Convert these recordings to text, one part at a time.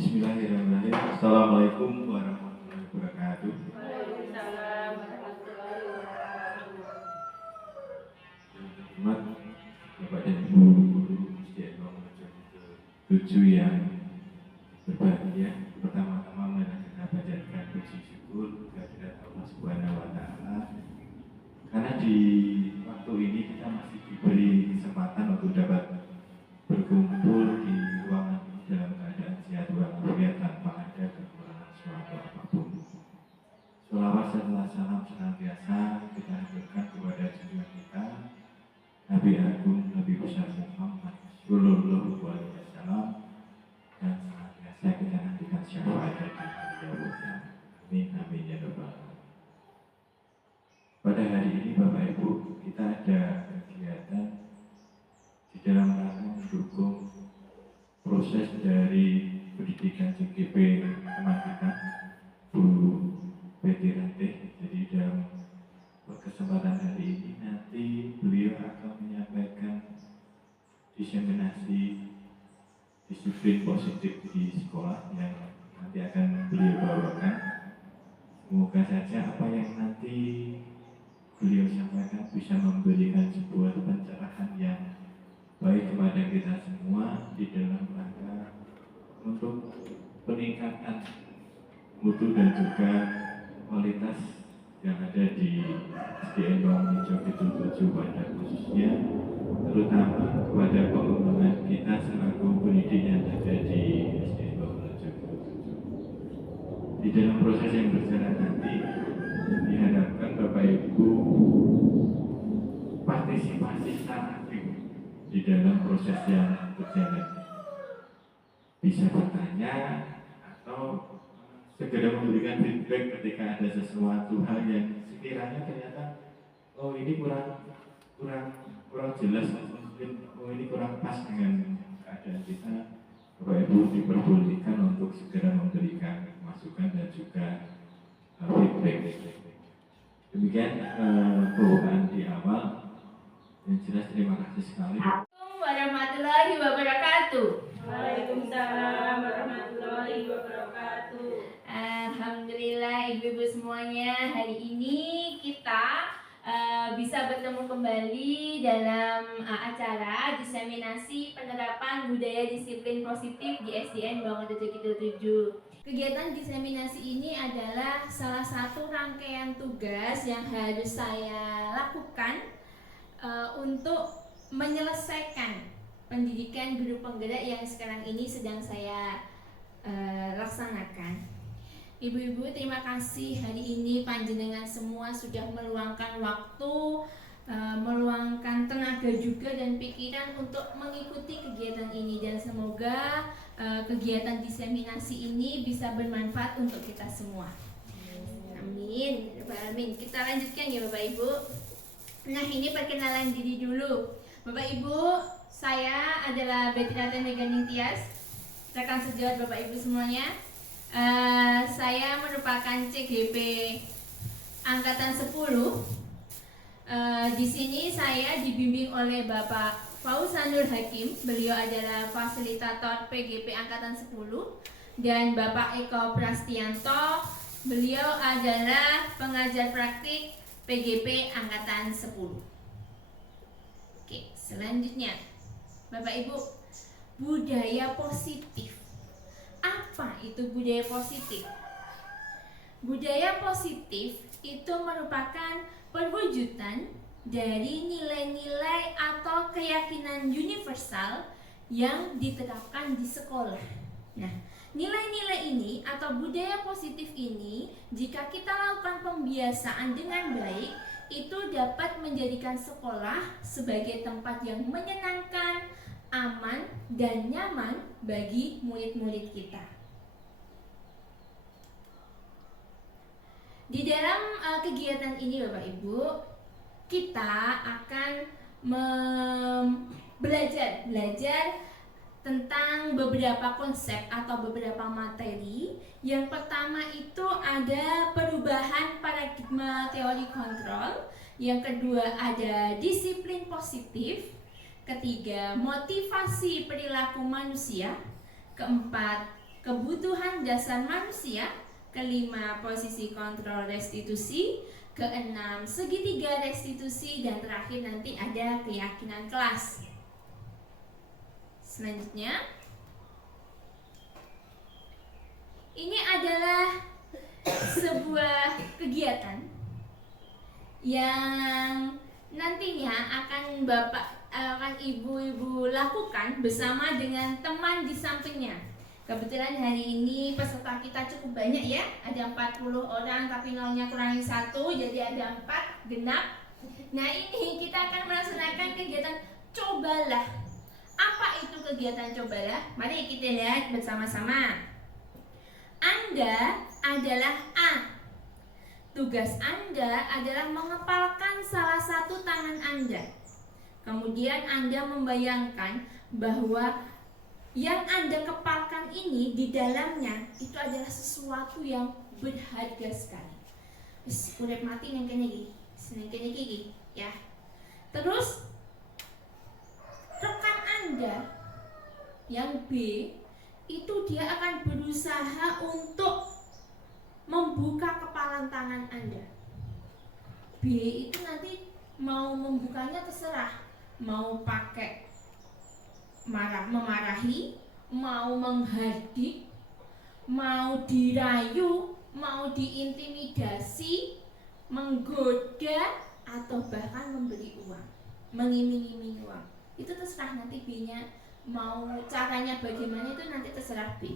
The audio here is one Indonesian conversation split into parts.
Bismillahirrahmanirrahim. Assalamualaikum warahmatullahi wabarakatuh. Waalaikumsalam warahmatullahi wabarakatuh. Selamat Bapak dan Ibu guru SDN Bangun Tujuh yang berbahagia. Pertama-tama mari kita panjatkan puji syukur kehadirat Allah Subhanahu wa taala. Karena di waktu ini kita masih diberi kesempatan untuk dapat berkumpul di ruangan ini dalam keadaan sehat walafiat tanpa ada kekurangan suatu apapun. Sholawat serta salam senantiasa kita haturkan kepada junjungan kita Nabi Agung Nabi besar Muhammad Sallallahu Alaihi Wasallam dan senantiasa kita nantikan syafaatnya di hari kiamat. Amin amin ya rabbal alamin. Pada hari ini Bapak Ibu kita ada kegiatan di dalam rangka mendukung proses dari pendidikan CGP teman kita Bu Betty Ratih. Jadi dalam kesempatan hari ini nanti beliau akan menyampaikan diseminasi disiplin positif di sekolah yang nanti akan beliau bawakan. Semoga saja apa yang nanti beliau sampaikan bisa memberikan sebuah pencerahan yang baik kepada kita semua di dalam rangka untuk peningkatan mutu dan juga kualitas yang ada di SDN Bangun Tujuh pada khususnya, terutama kepada pengembangan kita selaku pendidik yang ada di SDN Bangun Tujuh. Di dalam proses yang berjalan nanti diharapkan Bapak Ibu partisipasi secara aktif di dalam proses yang berjalan, bisa bertanya atau segera memberikan feedback ketika ada sesuatu hal yang sekiranya ternyata oh ini kurang jelas, mungkin oh ini kurang pas dengan keadaan kita. Bapak Ibu diperbolehkan untuk segera memberikan masukan dan juga feedback. Demikian pembukaan di awal. Yang jelas terima kasih sekali. Assalamualaikum warahmatullahi wabarakatuh. Waalaikumsalam warahmatullahi wabarakatuh. Alhamdulillah ibu-ibu semuanya, hari ini kita bisa bertemu kembali dalam acara diseminasi penerapan budaya disiplin positif di SDN Bangun Tujuh. Kegiatan diseminasi ini adalah salah satu rangkaian tugas yang harus saya lakukan untuk menyelesaikan pendidikan guru penggerak yang sekarang ini sedang saya laksanakan. Ibu-ibu, terima kasih hari ini panjenengan semua sudah meluangkan waktu, meluangkan tenaga juga dan pikiran untuk mengikuti kegiatan ini, dan semoga kegiatan diseminasi ini bisa bermanfaat untuk kita semua. Amin. Amin. Kita lanjutkan ya Bapak Ibu. Nah, ini perkenalan diri dulu. Bapak Ibu, saya adalah Betty Ratih Meganing Tias, rekan sejawat Bapak Ibu semuanya. Saya merupakan CGP angkatan 10. Di sini saya dibimbing oleh Bapak Fauzanur Hakim. Beliau adalah fasilitator PGP angkatan 10, dan Bapak Eko Prastianto. Beliau adalah pengajar praktik PGP angkatan 10. Oke, selanjutnya Bapak Ibu, budaya positif. Apa itu budaya positif? Budaya positif itu merupakan perwujudan dari nilai-nilai atau keyakinan universal yang diterapkan di sekolah. Nah, nilai-nilai ini atau budaya positif ini, jika kita lakukan pembiasaan dengan baik, itu dapat menjadikan sekolah sebagai tempat yang menyenangkan, aman, dan nyaman bagi murid-murid kita. Di dalam kegiatan ini Bapak Ibu, kita akan belajar tentang beberapa konsep atau beberapa materi. Yang pertama itu ada perubahan paradigma teori kontrol. Yang kedua ada disiplin positif. Ketiga, motivasi perilaku manusia. Keempat, kebutuhan dasar manusia, kelima posisi kontrol restitusi, keenam segitiga restitusi, dan terakhir nanti ada keyakinan kelas. Selanjutnya, ini adalah sebuah kegiatan yang nantinya akan ibu-ibu lakukan bersama dengan teman di sampingnya. Kebetulan hari ini peserta kita cukup banyak ya, ada 40 orang tapi nolnya kurangi 1, jadi ada 4 genap. Nah, ini kita akan melaksanakan kegiatan cobalah. Apa itu kegiatan cobalah? Mari kita lihat bersama-sama. Anda adalah A. Tugas Anda adalah mengepalkan salah satu tangan Anda. Kemudian Anda membayangkan bahwa yang Anda kepalkan ini di dalamnya itu adalah sesuatu yang berharga sekali. Urip mati yang kene iki, ya. Terus rekan Anda yang B itu dia akan berusaha untuk membuka kepalan tangan Anda. B itu nanti mau membukanya terserah, mau pakai memarahi, mau menghardik, mau dirayu, mau diintimidasi, menggoda, atau bahkan memberi uang, mengiming-iming uang. Itu terserah nanti B-nya mau caranya bagaimana, itu nanti terserah B.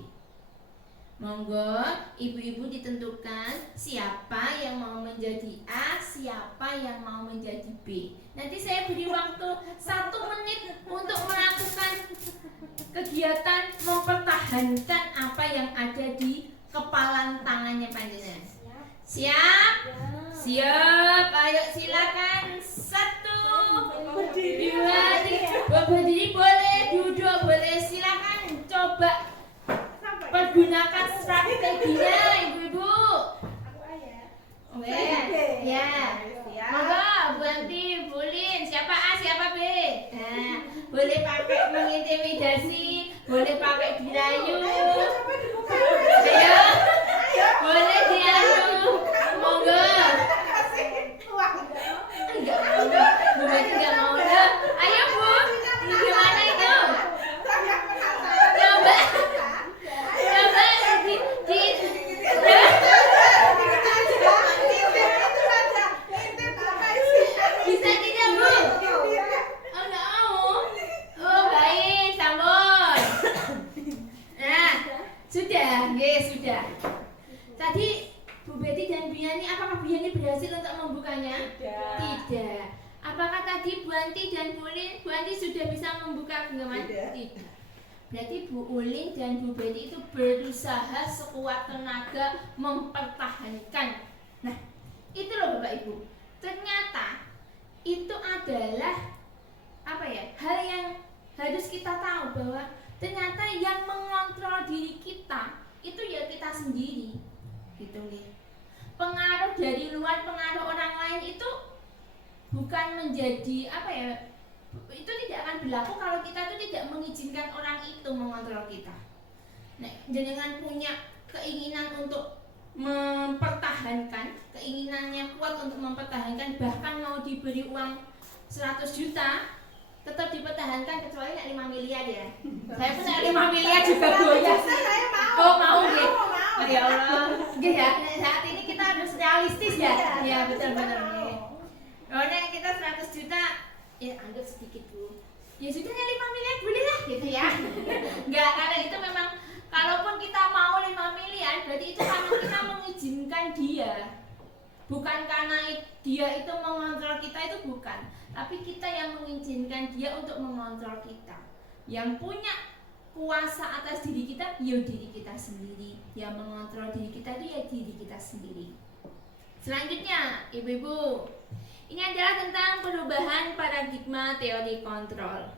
Monggo ibu-ibu ditentukan siapa yang mau menjadi A, siapa yang mau menjadi B. Nanti saya beri waktu 1 menit untuk melakukan kegiatan mempertahankan apa yang ada di kepalan tangannya panjenengan. Siap? Siap. Ayo silakan. 1, 2, 3. Berdiri boleh, duduk boleh, silakan coba pergunakan strateginya ibu-ibu. Oke, ya. Monggo Bu Anti, Bulin, siapa A, siapa B? Nah, boleh pakai mengintimidasi, boleh pakai dirayu. Ayo, boleh dirayu. Monggo. Enggak mau, Bu Betty enggak mau deh. Ayo Bu, ini gimana itu? Coba. Bisa tidak Bu? Oh enggak mau. Oh baik, sambut. Nah, sudah, sudah. Tadi Bu Betty dan Bu Yani, apakah Bu Yani berhasil untuk membukanya? Tidak. Apakah tadi Bu Anti dan Bu Anti sudah bisa membuka genggaman? Tidak. Berarti Bu Ulin dan Bu Betty itu berusaha sekuat tenaga mempertahankan. Nah, itu loh Bapak Ibu. Ternyata itu adalah hal yang harus kita tahu, bahwa ternyata yang mengontrol diri kita itu ya kita sendiri. Gitu nih. Pengaruh dari luar, pengaruh orang lain itu bukan menjadi itu tidak akan berlaku kalau kita itu tidak mengizinkan orang itu mengontrol kita. Nah, dengan punya keinginan untuk mempertahankan, keinginannya kuat untuk mempertahankan, bahkan mau diberi uang 100 juta tetap dipertahankan, kecuali 5 miliar ya. Saya pun 5 miliar juga goyah sih. Oh mau nggih. Oh ya Allah. Nggih ya, saat ini kita harus realistis ya. Ya betul-betul nggih. Karena kita 100 juta ya anggap sedikit Bu. Ya sudah 5 miliar boleh lah gitu ya. Enggak, karena itu memang kalaupun kita mau 5 miliar berarti itu karena kita mengizinkan dia. Bukan karena dia itu mengontrol kita, itu bukan. Tapi kita yang mengizinkan dia untuk mengontrol kita. Yang punya kuasa atas diri kita, ya diri kita sendiri. Yang mengontrol diri kita itu ya diri kita sendiri. Selanjutnya, ibu-ibu, ini adalah tentang perubahan paradigma teori kontrol.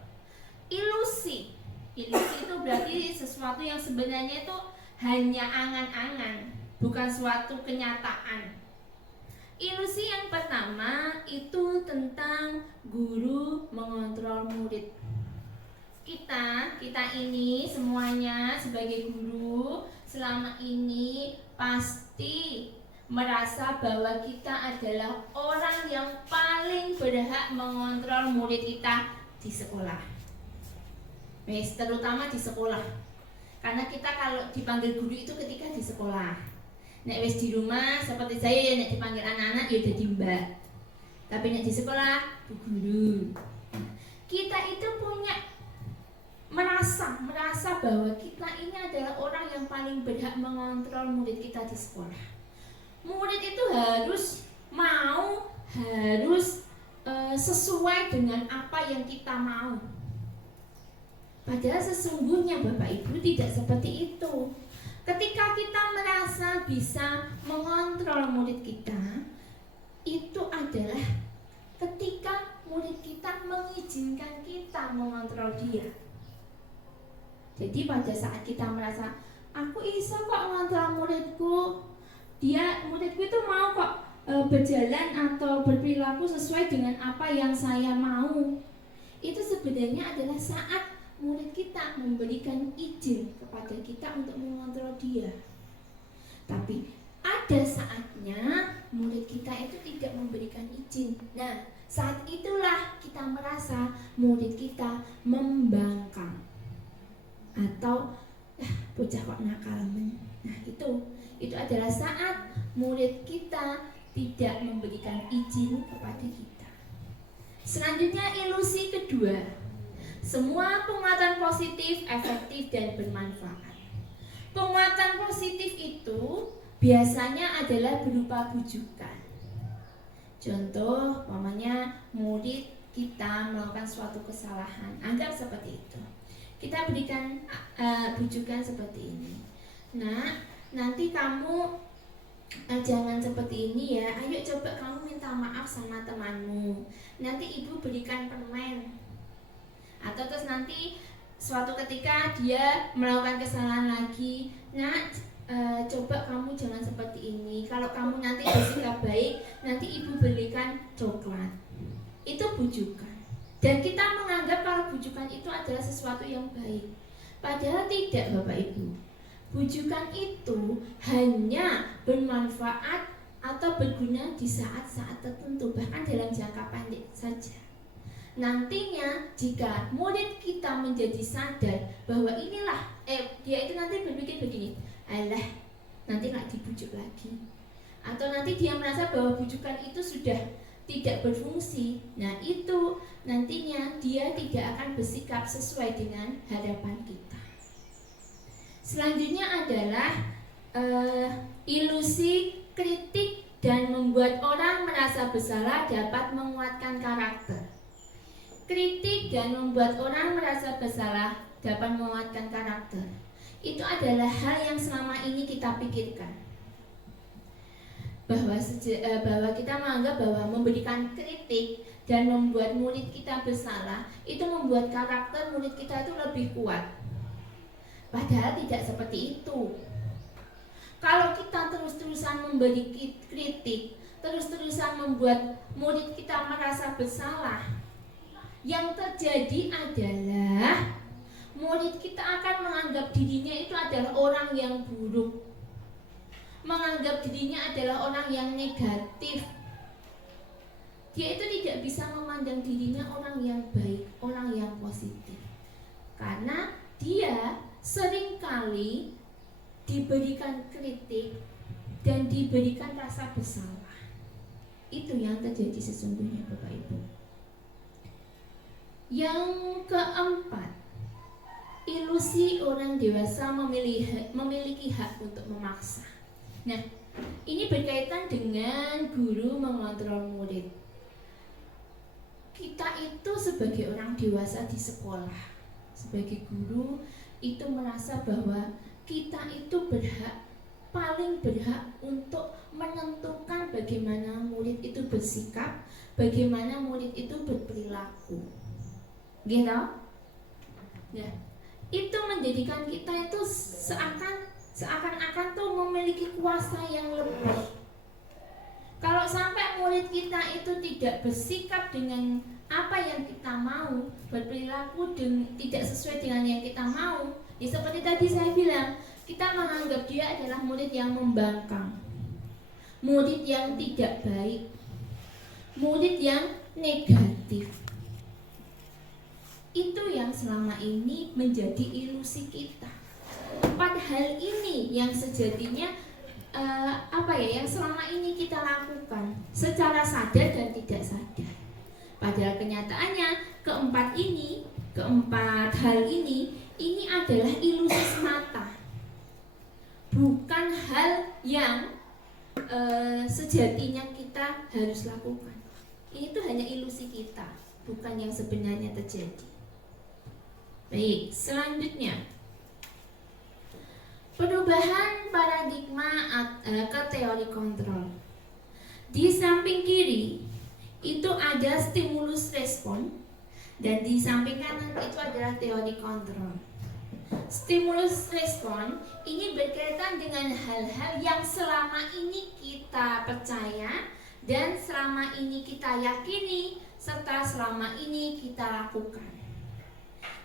Ilusi itu berarti sesuatu yang sebenarnya itu hanya angan-angan, bukan suatu kenyataan. Ilusi yang pertama itu tentang guru mengontrol murid. kita ini semuanya sebagai guru selama ini pasti merasa bahwa kita adalah orang yang paling berhak mengontrol murid kita di sekolah. Terutama di sekolah. Karena kita kalau dipanggil guru itu ketika di sekolah. Nek wis di rumah seperti saya ya nek dipanggil anak-anak ya udah mbak. Tapi nek di sekolah bu guru. Kita itu merasa bahwa kita ini adalah orang yang paling berhak mengontrol murid kita di sekolah. Murid itu harus sesuai dengan apa yang kita mau. Padahal sesungguhnya Bapak Ibu tidak seperti itu. Ketika kita merasa bisa mengontrol murid kita, itu adalah ketika murid kita mengizinkan kita mengontrol dia. Jadi pada saat kita merasa aku iso kok ngontrol muridku, muridku itu mau kok berjalan atau berperilaku sesuai dengan apa yang saya mau. Itu sebenarnya adalah saat murid kita memberikan izin kepada kita untuk mengontrol dia. Tapi ada saatnya murid kita itu tidak memberikan izin. Nah, saat itulah kita merasa murid kita membangkang atau bocah kok nakal. Nah, itu adalah saat murid kita tidak memberikan izin kepada kita. Selanjutnya ilusi kedua. Semua penguatan positif, efektif, dan bermanfaat. Penguatan positif itu biasanya adalah berupa bujukan. Contoh, umpamanya murid kita melakukan suatu kesalahan, anggap seperti itu. Kita berikan bujukan seperti ini. Nah, nanti kamu jangan seperti ini ya. Ayo coba kamu minta maaf sama temanmu. Nanti ibu berikan permen. Atau terus nanti suatu ketika dia melakukan kesalahan lagi, nah coba kamu jangan seperti ini. Kalau kamu nanti bersikap baik, nanti ibu belikan coklat. Itu bujukan. Dan kita menganggap kalau bujukan itu adalah sesuatu yang baik. Padahal tidak Bapak Ibu. Bujukan itu hanya bermanfaat atau berguna di saat-saat tertentu, bahkan dalam jangka pendek saja. Nantinya jika murid kita menjadi sadar bahwa inilah dia itu nanti berpikir begini, alah nanti nggak dibujuk lagi, atau nanti dia merasa bahwa bujukan itu sudah tidak berfungsi. Nah itu nantinya dia tidak akan bersikap sesuai dengan harapan kita. Selanjutnya adalah ilusi kritik dan membuat orang merasa bersalah dapat menguatkan karakter. Kritik dan membuat orang merasa bersalah dapat menguatkan karakter. Itu adalah hal yang selama ini kita pikirkan. Bahwa kita menganggap bahwa memberikan kritik dan membuat murid kita bersalah itu membuat karakter murid kita itu lebih kuat. Padahal tidak seperti itu. Kalau kita terus-terusan memberi kritik, terus-terusan membuat murid kita merasa bersalah, yang terjadi adalah murid kita akan menganggap dirinya itu adalah orang yang buruk, menganggap dirinya adalah orang yang negatif. Dia itu tidak bisa memandang dirinya orang yang baik, orang yang positif. Karena dia seringkali diberikan kritik dan diberikan rasa bersalah. Itu yang terjadi sesungguhnya Bapak Ibu. Yang keempat, ilusi orang dewasa memiliki hak untuk memaksa. Nah, ini berkaitan dengan guru mengontrol murid. Kita itu sebagai orang dewasa di sekolah, sebagai guru itu merasa bahwa kita itu paling berhak untuk menentukan bagaimana murid itu bersikap, bagaimana murid itu berperilaku. Gitu? Ya, itu menjadikan kita itu seakan-akan tuh memiliki kuasa yang lebih. Kalau sampai murid kita itu tidak bersikap dengan apa yang kita mau, berperilaku tidak sesuai dengan yang kita mau, ya seperti tadi saya bilang, kita menganggap dia adalah murid yang membangkang, murid yang tidak baik, murid yang negatif. Itu yang selama ini menjadi ilusi kita. 4 hal ini yang sejatinya yang selama ini kita lakukan secara sadar dan tidak sadar. Padahal kenyataannya keempat hal ini adalah ilusi semata, bukan hal yang sejatinya kita harus lakukan. Ini tuh hanya ilusi kita, bukan yang sebenarnya terjadi. Baik, selanjutnya perubahan paradigma ke teori kontrol. Di samping kiri itu ada stimulus respon, dan di samping kanan itu adalah teori kontrol. Stimulus respon ini berkaitan dengan hal-hal yang selama ini kita percaya dan selama ini kita yakini serta selama ini kita lakukan.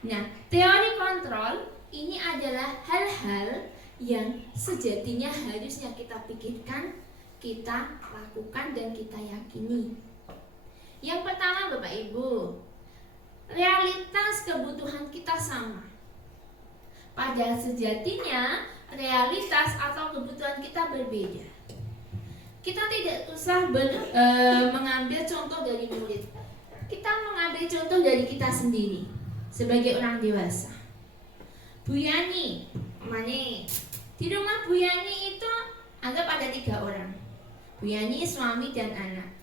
Nah, teori kontrol ini adalah hal-hal yang sejatinya harusnya kita pikirkan, kita lakukan, dan kita yakini. Yang pertama, Bapak Ibu, realitas kebutuhan kita sama. Padahal sejatinya realitas atau kebutuhan kita berbeda. Kita tidak usah mengambil contoh dari murid. Kita mengambil contoh dari kita sendiri sebagai orang dewasa. Bu Yani, di rumah Bu Yani itu anggap ada 3 orang. Bu Yani, suami, dan anak.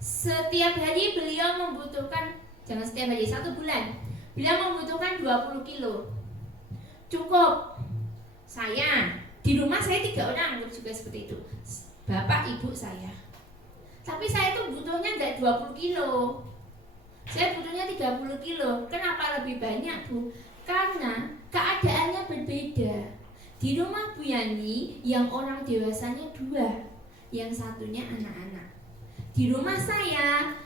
Setiap hari beliau membutuhkan, jangan setiap hari, 1 bulan beliau membutuhkan 20 kilo. Cukup. Di rumah saya 3 orang, anggap juga seperti itu, bapak, ibu, saya. Tapi saya itu butuhnya enggak 20 kilo, saya butuhnya 30 kilo. Kenapa lebih banyak, Bu? Karena keadaannya berbeda. Di rumah Bu Yani yang orang dewasanya 2, yang satunya anak-anak. Di rumah saya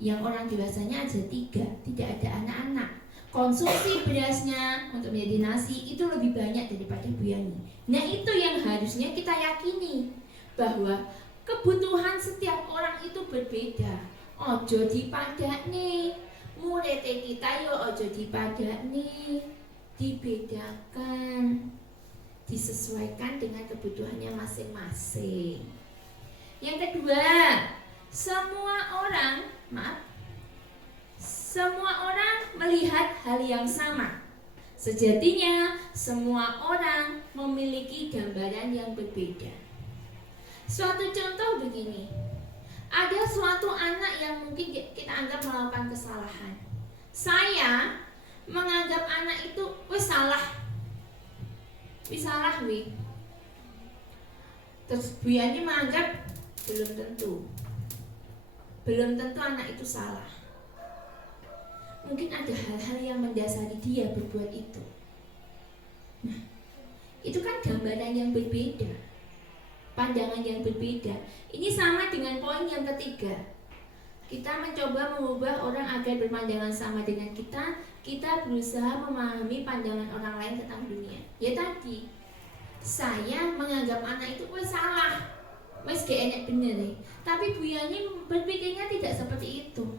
yang orang dewasanya aja 3, tidak ada anak-anak. Konsumsi berasnya untuk menjadi nasi itu lebih banyak daripada Bu Yani. Nah, itu yang harusnya kita yakini, bahwa kebutuhan setiap orang itu berbeda. Ojo dipadakne, murid kita yo ojo dipadakne, dibedakan, disesuaikan dengan kebutuhannya masing-masing. Yang kedua, semua orang melihat hal yang sama. Sejatinya semua orang memiliki gambaran yang berbeda. Suatu contoh begini, ada suatu anak yang mungkin kita anggap melakukan kesalahan. Saya menganggap anak itu salah. Terus Bu Yani menganggap belum tentu anak itu salah. Mungkin ada hal-hal yang mendasari dia berbuat itu. Nah, itu kan gambaran yang berbeda, pandangan yang berbeda. Ini sama dengan poin yang ketiga. Kita mencoba mengubah orang agar berpandangan sama dengan kita. Kita berusaha memahami pandangan orang lain tentang dunia. Ya tadi, saya menganggap anak itu salah, gak enak bener. Tapi Bu Yani berpikirnya tidak seperti itu.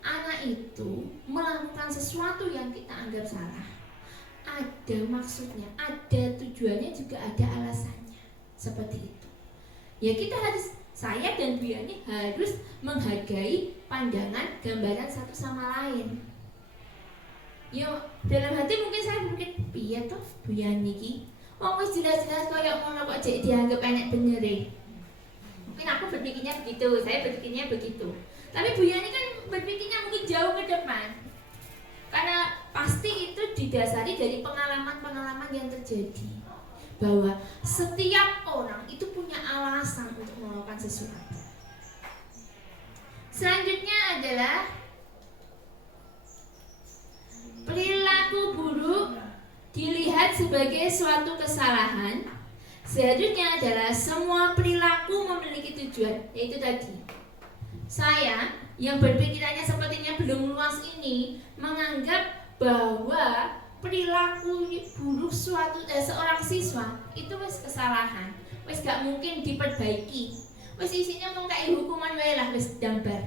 Anak itu melakukan sesuatu yang kita anggap salah, ada maksudnya, ada tujuannya, juga ada alasannya. Seperti itu. Ya saya dan Bu Yani harus menghargai pandangan, gambaran satu sama lain. Ya dalam hati mungkin saya piye toh Bu Yani ki, wis jelas-jelas koyo ngono kok jek dianggap enek bener. Mungkin aku berpikirnya begitu, saya berpikirnya begitu. Tapi Bu Yani kan berpikirnya mungkin jauh ke depan. Karena pasti itu didasari dari pengalaman-pengalaman yang terjadi, bahwa setiap orang itu punya alasan untuk melakukan sesuatu. Selanjutnya adalah perilaku buruk dilihat sebagai suatu kesalahan. Selanjutnya adalah semua perilaku memiliki tujuan, yaitu tadi, Saya yang berpikirannya sepertinya belum luas ini menganggap bahwa perilaku buruk seorang siswa itu wis kesalahan, wis gak mungkin diperbaiki, wis isinya mau kayak hukuman wae lah wis dambar.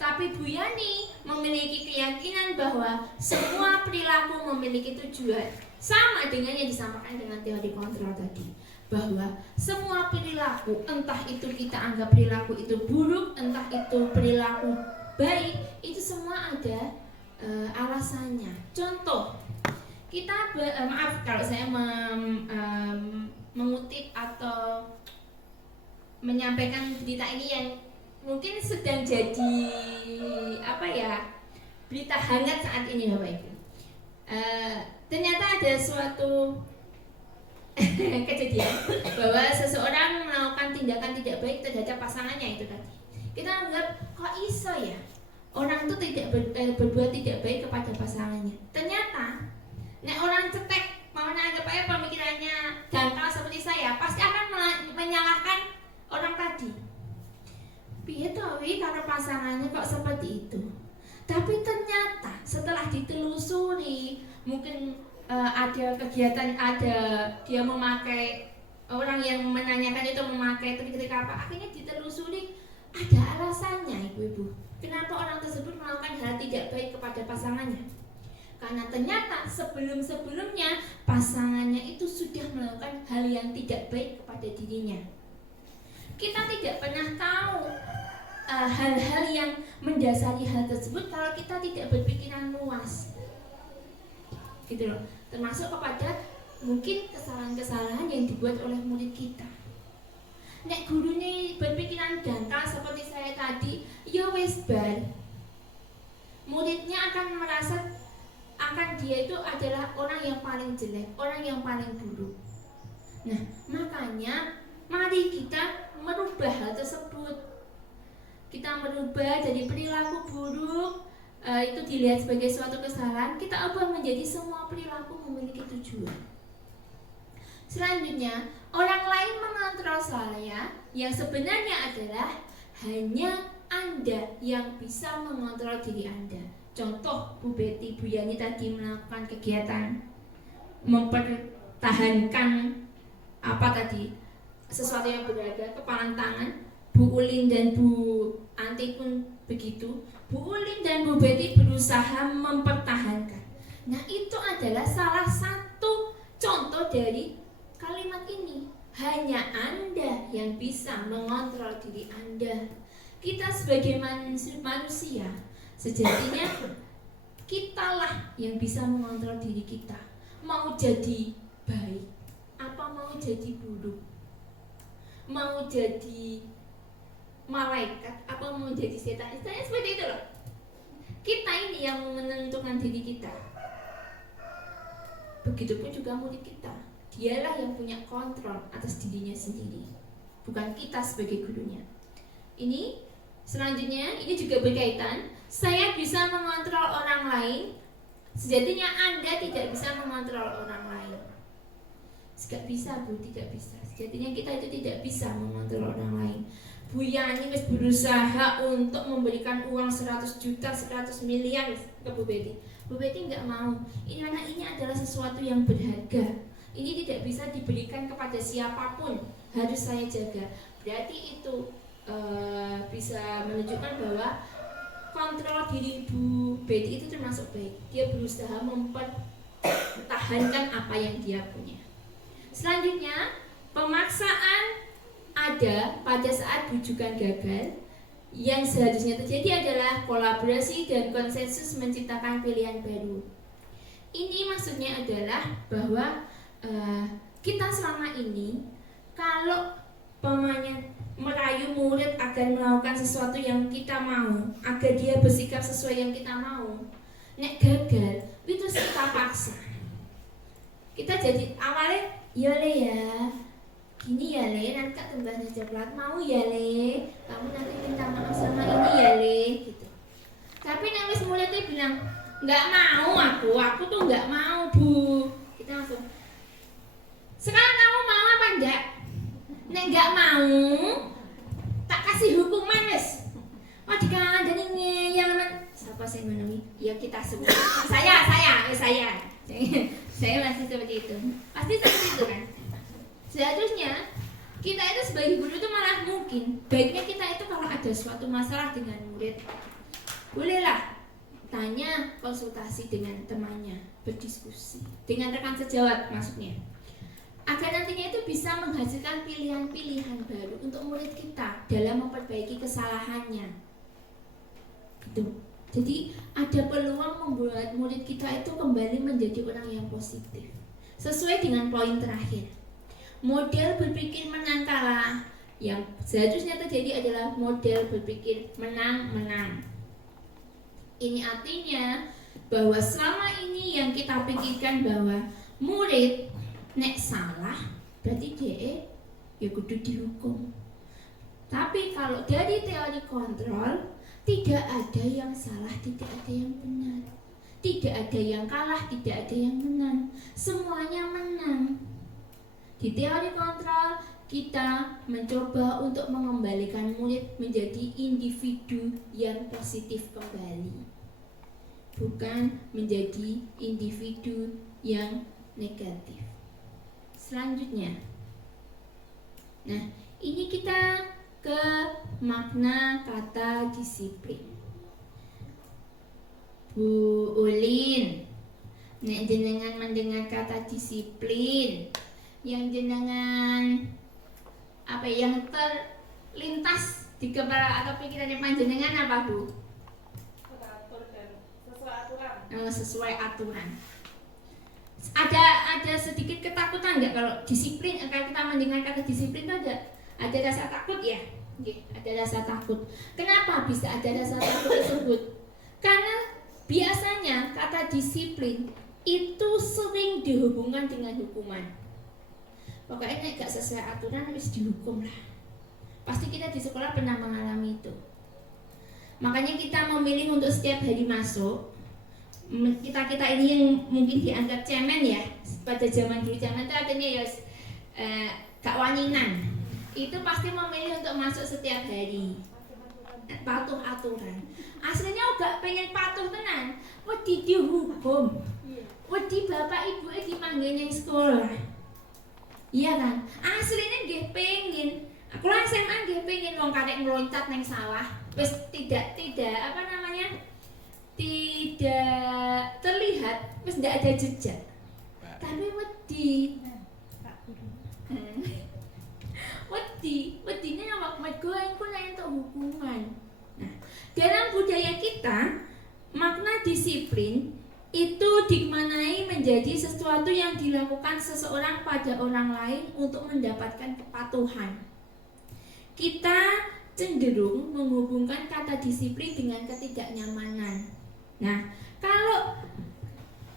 Tapi Bu Yani memiliki keyakinan bahwa semua perilaku memiliki tujuan, sama dengan yang disampaikan dengan teori kontrol tadi, bahwa semua perilaku, entah itu kita anggap perilaku itu buruk, entah itu perilaku baik, itu semua ada alasannya. Contoh, kita maaf kalau saya mengutip atau menyampaikan berita ini yang mungkin sedang jadi berita hangat saat ini Bapak Ibu. Ternyata ada suatu kejadian bahwa seseorang melakukan tindakan tidak baik terhadap pasangannya itu tadi. Kita anggap kok iso ya orang itu tidak berbuat tidak baik kepada pasangannya. Ternyata nek orang cetek mau anggap aja pemikirannya dangkal seperti saya, pasti akan menyalahkan orang tadi. Piye to wi karo pasangannya kok seperti itu. Tapi ternyata setelah ditelusuri, mungkin ada kegiatan, ada dia memakai, orang yang menanyakan itu memakai trik-trik apa, akhirnya ditelusuri ada alasannya ibu-ibu. Kenapa orang tersebut melakukan hal tidak baik kepada pasangannya? Karena ternyata sebelum-sebelumnya pasangannya itu sudah melakukan hal yang tidak baik kepada dirinya. Kita tidak pernah tahu hal-hal yang mendasari hal tersebut kalau kita tidak berpikiran luas, gitu loh. Termasuk kepada mungkin kesalahan-kesalahan yang dibuat oleh murid kita. Nek guru ini berpikiran dangkal seperti saya tadi, ya wis bar, muridnya akan merasa akan dia itu adalah orang yang paling jelek, orang yang paling buruk. Nah, makanya mari kita merubah hal tersebut. Kita merubah dari perilaku buruk itu dilihat sebagai suatu kesalahan, kita ubah menjadi semua perilaku memiliki tujuan. Selanjutnya, orang lain mengontrol saya yang sebenarnya adalah hanya Anda yang bisa mengontrol diri Anda. Contoh, Bu Betty, Bu Yani tadi melakukan kegiatan mempertahankan sesuatu yang berharga, kepalan tangan. Bu Ulin dan Bu Anti pun begitu. Bu Ulin dan Bu Betty berusaha mempertahankan. Nah, itu adalah salah satu contoh dari kalimat ini. Hanya Anda yang bisa mengontrol diri Anda. Kita sebagai manusia, sejatinya kitalah yang bisa mengontrol diri kita. Mau jadi baik, apa mau jadi buruk, mau jadi malaikat, apa mau jadi setan. Istilahnya seperti itu loh. Kita ini yang menentukan diri kita. Begitupun juga murid kita. Dialah yang punya kontrol atas dirinya sendiri, bukan kita sebagai gurunya. Ini selanjutnya, ini juga berkaitan. Saya bisa mengontrol orang lain, sejatinya Anda tidak bisa mengontrol orang lain. Tidak bisa Bu, tidak bisa. Sejatinya kita itu tidak bisa mengontrol orang lain. Bu Yani berusaha untuk memberikan uang 100 juta, 100 miliar ke Bu Betty. Bu Betty nggak mau. Karena ini adalah sesuatu yang berharga. Ini tidak bisa diberikan kepada siapapun. Harus saya jaga. Berarti itu bisa menunjukkan bahwa kontrol diri Bu Betty itu termasuk baik. Dia berusaha mempertahankan apa yang dia punya. Selanjutnya, pemaksaan ada pada saat bujukan gagal. Yang seharusnya terjadi adalah kolaborasi dan konsensus menciptakan pilihan baru. Ini maksudnya adalah bahwa kita selama ini kalau merayu murid agar melakukan sesuatu yang kita mau, agar dia bersikap sesuai yang kita mau, nek gagal itu kita paksa. Kita jadi awalnya ya le ya, gini ya le, nanti kak tembaknya coklat, mau ya le, kamu nanti minta maaf sama ini ya le, gitu. Tapi nek muridnya bilang nggak mau, aku tuh nggak mau Bu, kita langsung, sekarang kamu mau apa enggak? Nek nggak mau, tak kasih hukuman wes. ya kita semua. Saya masih seperti itu. Pasti seperti itu kan. Seharusnya kita itu sebagai guru itu malah mungkin baiknya kita itu kalau ada suatu masalah dengan murid, bolehlah tanya, konsultasi dengan temannya, berdiskusi dengan rekan sejawat maksudnya, agar nantinya itu bisa menghasilkan pilihan-pilihan baru untuk murid kita dalam memperbaiki kesalahannya. Gitu. Jadi ada peluang membuat murid kita itu kembali menjadi orang yang positif. Sesuai dengan poin terakhir, model berpikir menang kalah yang seharusnya terjadi adalah model berpikir menang-menang. Ini artinya bahwa selama ini yang kita pikirkan bahwa murid nek salah berarti dia ya kudu dihukum. Tapi kalau dari teori kontrol, tidak ada yang salah, tidak ada yang benar, tidak ada yang kalah, tidak ada yang menang, semuanya menang. Di teori kontrol kita mencoba untuk mengembalikan murid menjadi individu yang positif kembali, bukan menjadi individu yang negatif. Selanjutnya, nah ini kita ke makna kata disiplin. Bu Ulin, nek jenengan mendengar kata disiplin, yang jenengan apa yang terlintas di kepala atau pikirannya panjenengan apa Bu? Teratur dan sesuai aturan. Sesuai aturan. Ada sedikit ketakutan nggak kalau disiplin? Kalau kita mendengar kata disiplin itu ada rasa takut ya? Oke, ada rasa takut. Kenapa bisa ada rasa takut tersebut? Karena biasanya kata disiplin itu sering dihubungkan dengan hukuman. Pokoknya nek gak sesuai aturan harus dihukum lah. Pasti kita di sekolah pernah mengalami itu. Makanya kita memilih untuk setiap hari masuk, kita ini yang mungkin dianggap cemen ya, pada zaman dulu cemen itu artinya ya gak waninan, itu pasti memilih untuk masuk setiap hari, patuh aturan. Aslinya gak pengen patuh tenan, wedi dihukum, wedi bapak ibu dipanggil yang sekolah, iya kan? Aslinya gak pengen, aku lah SMA gak pengen wong kadek meloncat neng sawah, terus tidak apa namanya, tidak terlihat, terus tidak ada jejak, tapi wedi. Wedinya awak mergo engko nek entuk hukuman. Nah, dalam budaya kita, makna disiplin itu dimaknai menjadi sesuatu yang dilakukan seseorang pada orang lain untuk mendapatkan kepatuhan. Kita cenderung menghubungkan kata disiplin dengan ketidaknyamanan. Nah, kalau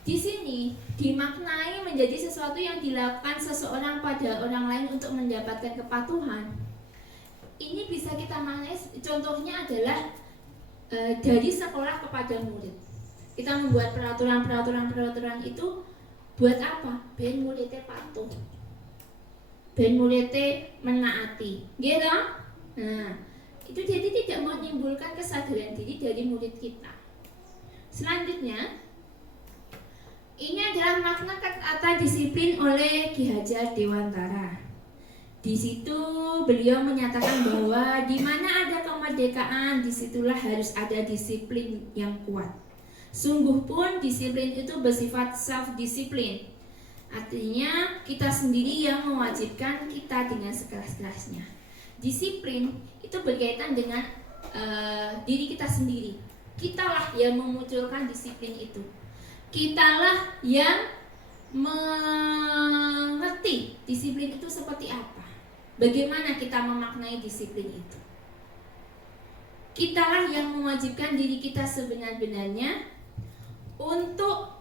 di sini dimaknai menjadi sesuatu yang dilakukan seseorang pada orang lain untuk mendapatkan kepatuhan. Ini bisa kita maknai, contohnya adalah dari sekolah kepada murid. Kita membuat peraturan itu buat apa? Ben muridnya patuh, ben muridnya menaati, gitu. Nah, itu jadi tidak menimbulkan kesadaran diri dari murid kita. Selanjutnya, ini adalah makna kata disiplin oleh Ki Hajar Dewantara. Di situ beliau menyatakan bahwa di mana ada kemerdekaan, disitulah harus ada disiplin yang kuat. Sungguh pun disiplin itu bersifat self-disiplin. Artinya kita sendiri yang mewajibkan kita dengan sekeras-kerasnya. Disiplin itu berkaitan dengan diri kita sendiri. Kitalah yang memunculkan disiplin itu. Kitalah yang mengerti disiplin itu seperti apa. Bagaimana kita memaknai disiplin itu. Kitalah yang mewajibkan diri kita sebenar-benarnya untuk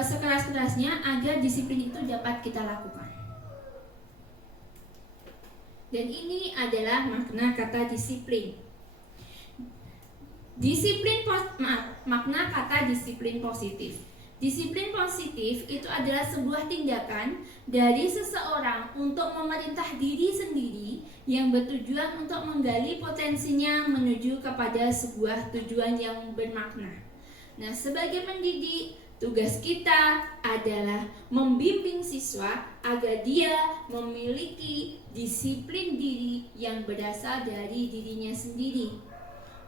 sekeras-kerasnya agar disiplin itu dapat kita lakukan. Dan ini adalah makna kata disiplin. Makna kata disiplin positif. Disiplin positif itu adalah sebuah tindakan dari seseorang untuk memerintah diri sendiri yang bertujuan untuk menggali potensinya menuju kepada sebuah tujuan yang bermakna. Nah, sebagai pendidik, tugas kita adalah membimbing siswa agar dia memiliki disiplin diri yang berasal dari dirinya sendiri,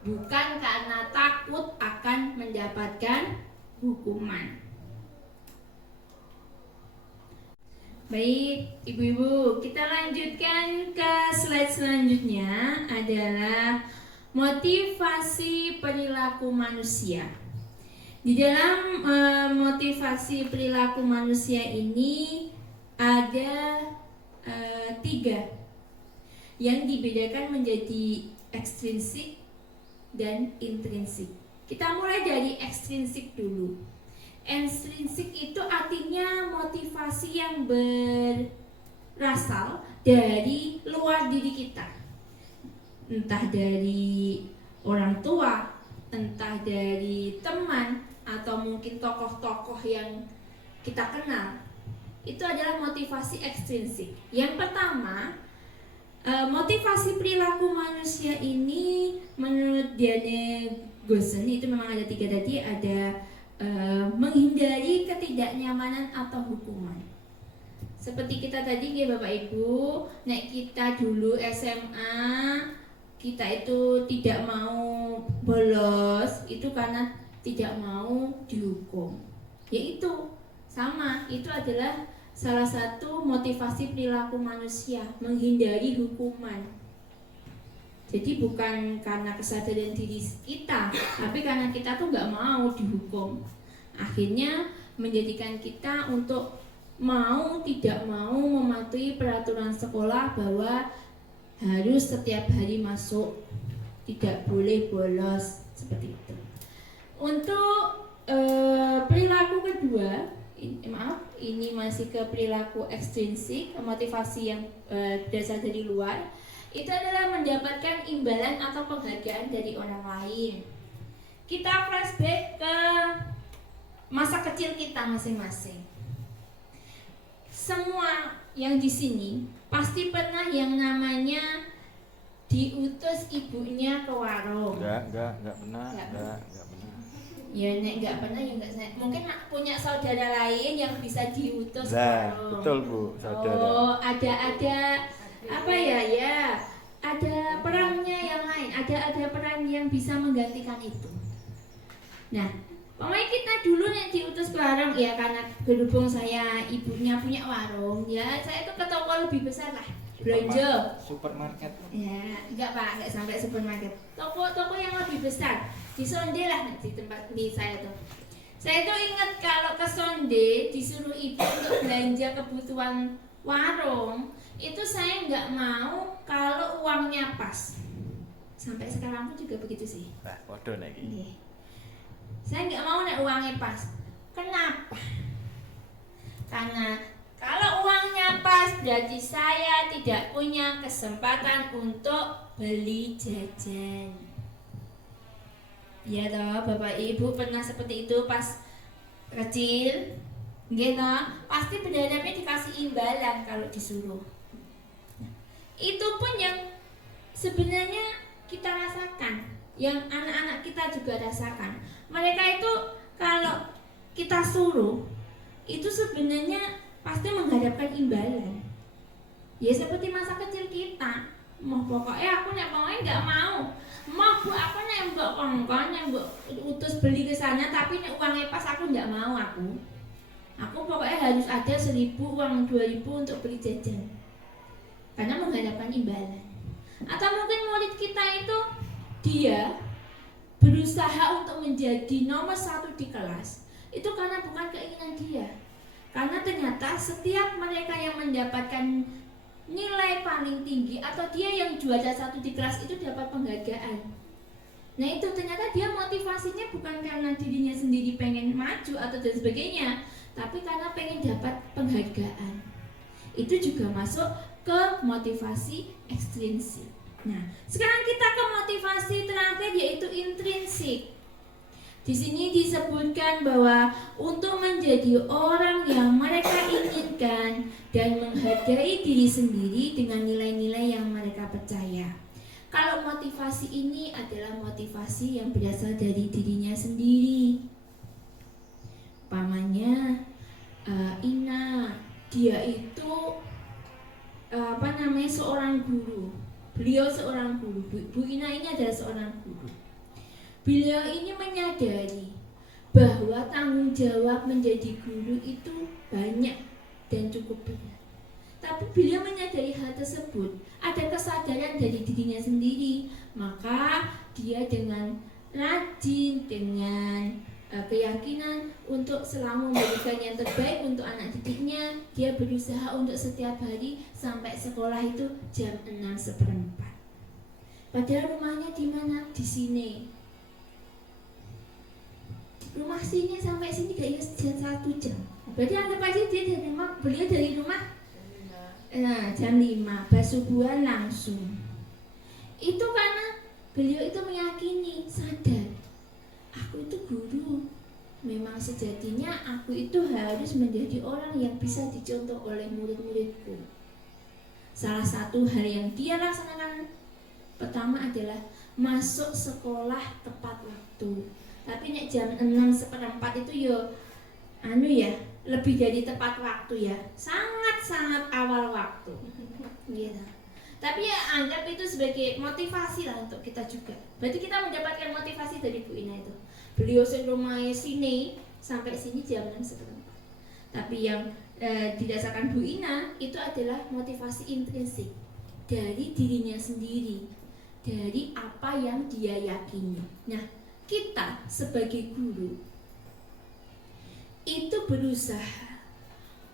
bukan karena takut akan mendapatkan hukuman. Baik, ibu-ibu, kita lanjutkan ke slide selanjutnya adalah motivasi perilaku manusia. Di dalam motivasi perilaku manusia ini ada 3 yang dibedakan menjadi ekstrinsik dan intrinsik. Kita mulai dari ekstrinsik dulu. Ekstrinsik itu artinya motivasi yang berasal dari luar diri kita, entah dari orang tua, entah dari teman, atau mungkin tokoh-tokoh yang kita kenal. Itu adalah motivasi ekstrinsik. Yang pertama, motivasi perilaku manusia ini menurut Diane Gossen itu memang ada 3 tadi, ada menghindari ketidaknyamanan atau hukuman. Seperti kita tadi ya Bapak Ibu, nek kita dulu SMA kita itu tidak mau bolos itu karena tidak mau dihukum. Yaitu sama, itu adalah salah satu motivasi perilaku manusia, menghindari hukuman. Jadi bukan karena kesadaran diri kita, tapi karena kita tuh nggak mau dihukum. Akhirnya menjadikan kita untuk tidak mau mematuhi peraturan sekolah bahwa harus setiap hari masuk, tidak boleh bolos, seperti itu. Untuk perilaku kedua, ini masih ke perilaku ekstrinsik, motivasi yang berasal dari luar. Itu adalah mendapatkan imbalan atau penghargaan dari orang lain. Kita flashback ke masa kecil kita masing-masing. Semua yang di sini pasti pernah yang namanya diutus ibunya ke warung. Enggak pernah. Ya nek enggak pernah ya enggak. Mungkin punya saudara lain yang bisa diutus ke Nah, warung. betul Bu, saudara. Oh, ada apa ya? Ada perannya yang lain, ada peran yang bisa menggantikan itu. Nah, pokoknya kita dulu nih diutus ke warung ya, karena berhubung saya ibunya punya warung, ya saya itu ke toko lebih besar lah, belanja. Supermarket. Ya, enggak sampai supermarket. Toko yang lebih besar, di Sonde lah di tempat di saya tuh. Saya tuh ingat kalau ke Sonde disuruh ibu untuk belanja kebutuhan warung, itu saya nggak mau kalau uangnya pas. Sampai sekarang pun juga begitu sih. Nah, waduh nek iki. Saya nggak mau nek uangnya pas. Kenapa? Karena kalau uangnya pas berarti saya tidak punya kesempatan untuk beli jajan. Ya toh, Bapak Ibu pernah seperti itu pas kecil? Nggih toh, pasti berharapnya dikasih imbalan kalau disuruh. Itu pun yang sebenarnya kita rasakan, yang anak-anak kita juga rasakan. Mereka itu kalau kita suruh itu sebenarnya pasti mengharapkan imbalan. Ya seperti masa kecil kita, mau pokoknya aku nggak mau. Mau Bu aku nek mbok kongkon nek mbok utus beli ke sana tapi nek uangnya pas aku nggak mau aku. Aku pokoknya harus ada 1.000 uang 2.000 untuk beli jajan. Karena mengharapkan imbalan. Atau mungkin murid kita itu dia berusaha untuk menjadi nomor 1 di kelas. Itu karena bukan keinginan dia. Karena ternyata setiap mereka yang mendapatkan nilai paling tinggi atau dia yang juara 1 di kelas itu dapat penghargaan. Nah itu ternyata dia motivasinya bukan karena dirinya sendiri pengen maju atau dan sebagainya, tapi karena pengen dapat penghargaan. Itu juga masuk ke motivasi ekstrinsik. Nah, sekarang kita ke motivasi terakhir yaitu intrinsik. Di sini disebutkan bahwa untuk menjadi orang yang mereka inginkan dan menghargai diri sendiri dengan nilai-nilai yang mereka percaya. Kalau motivasi ini adalah motivasi yang berasal dari dirinya sendiri. namanya Ina. Dia itu seorang guru. Beliau seorang guru. Bu Ina ini adalah seorang guru. Beliau ini menyadari bahwa tanggung jawab menjadi guru itu banyak dan cukup berat. Tapi beliau menyadari hal tersebut, ada kesadaran dari dirinya sendiri, maka dia dengan rajin, dengan keyakinan untuk selalu memberikan yang terbaik untuk anak didiknya. Dia berusaha untuk setiap hari sampai sekolah itu jam 6:15. Padahal rumahnya di mana? Di sini. Rumah sini sampai sini kayaknya 1 jam. Berarti anggap aja beliau dari rumah jam 5, basubuhan langsung. Itu karena beliau itu meyakini, sadar, aku itu guru. Memang sejatinya aku itu harus menjadi orang yang bisa dicontoh oleh murid-muridku. Salah satu hal yang dia laksanakan pertama adalah masuk sekolah tepat waktu. Tapi nek jam 6:15 itu lebih dari tepat waktu ya, sangat-sangat awal waktu gitu. Tapi ya anggap itu sebagai motivasi lah untuk kita juga. Berarti kita mendapatkan motivasi dari Bu Ina itu. Beliau rumahnya sini sampai sini jam 6:15. Tapi yang didasarkan Bu Ina itu adalah motivasi intrinsik dari dirinya sendiri, dari apa yang dia yakini. Nah, kita sebagai guru itu berusaha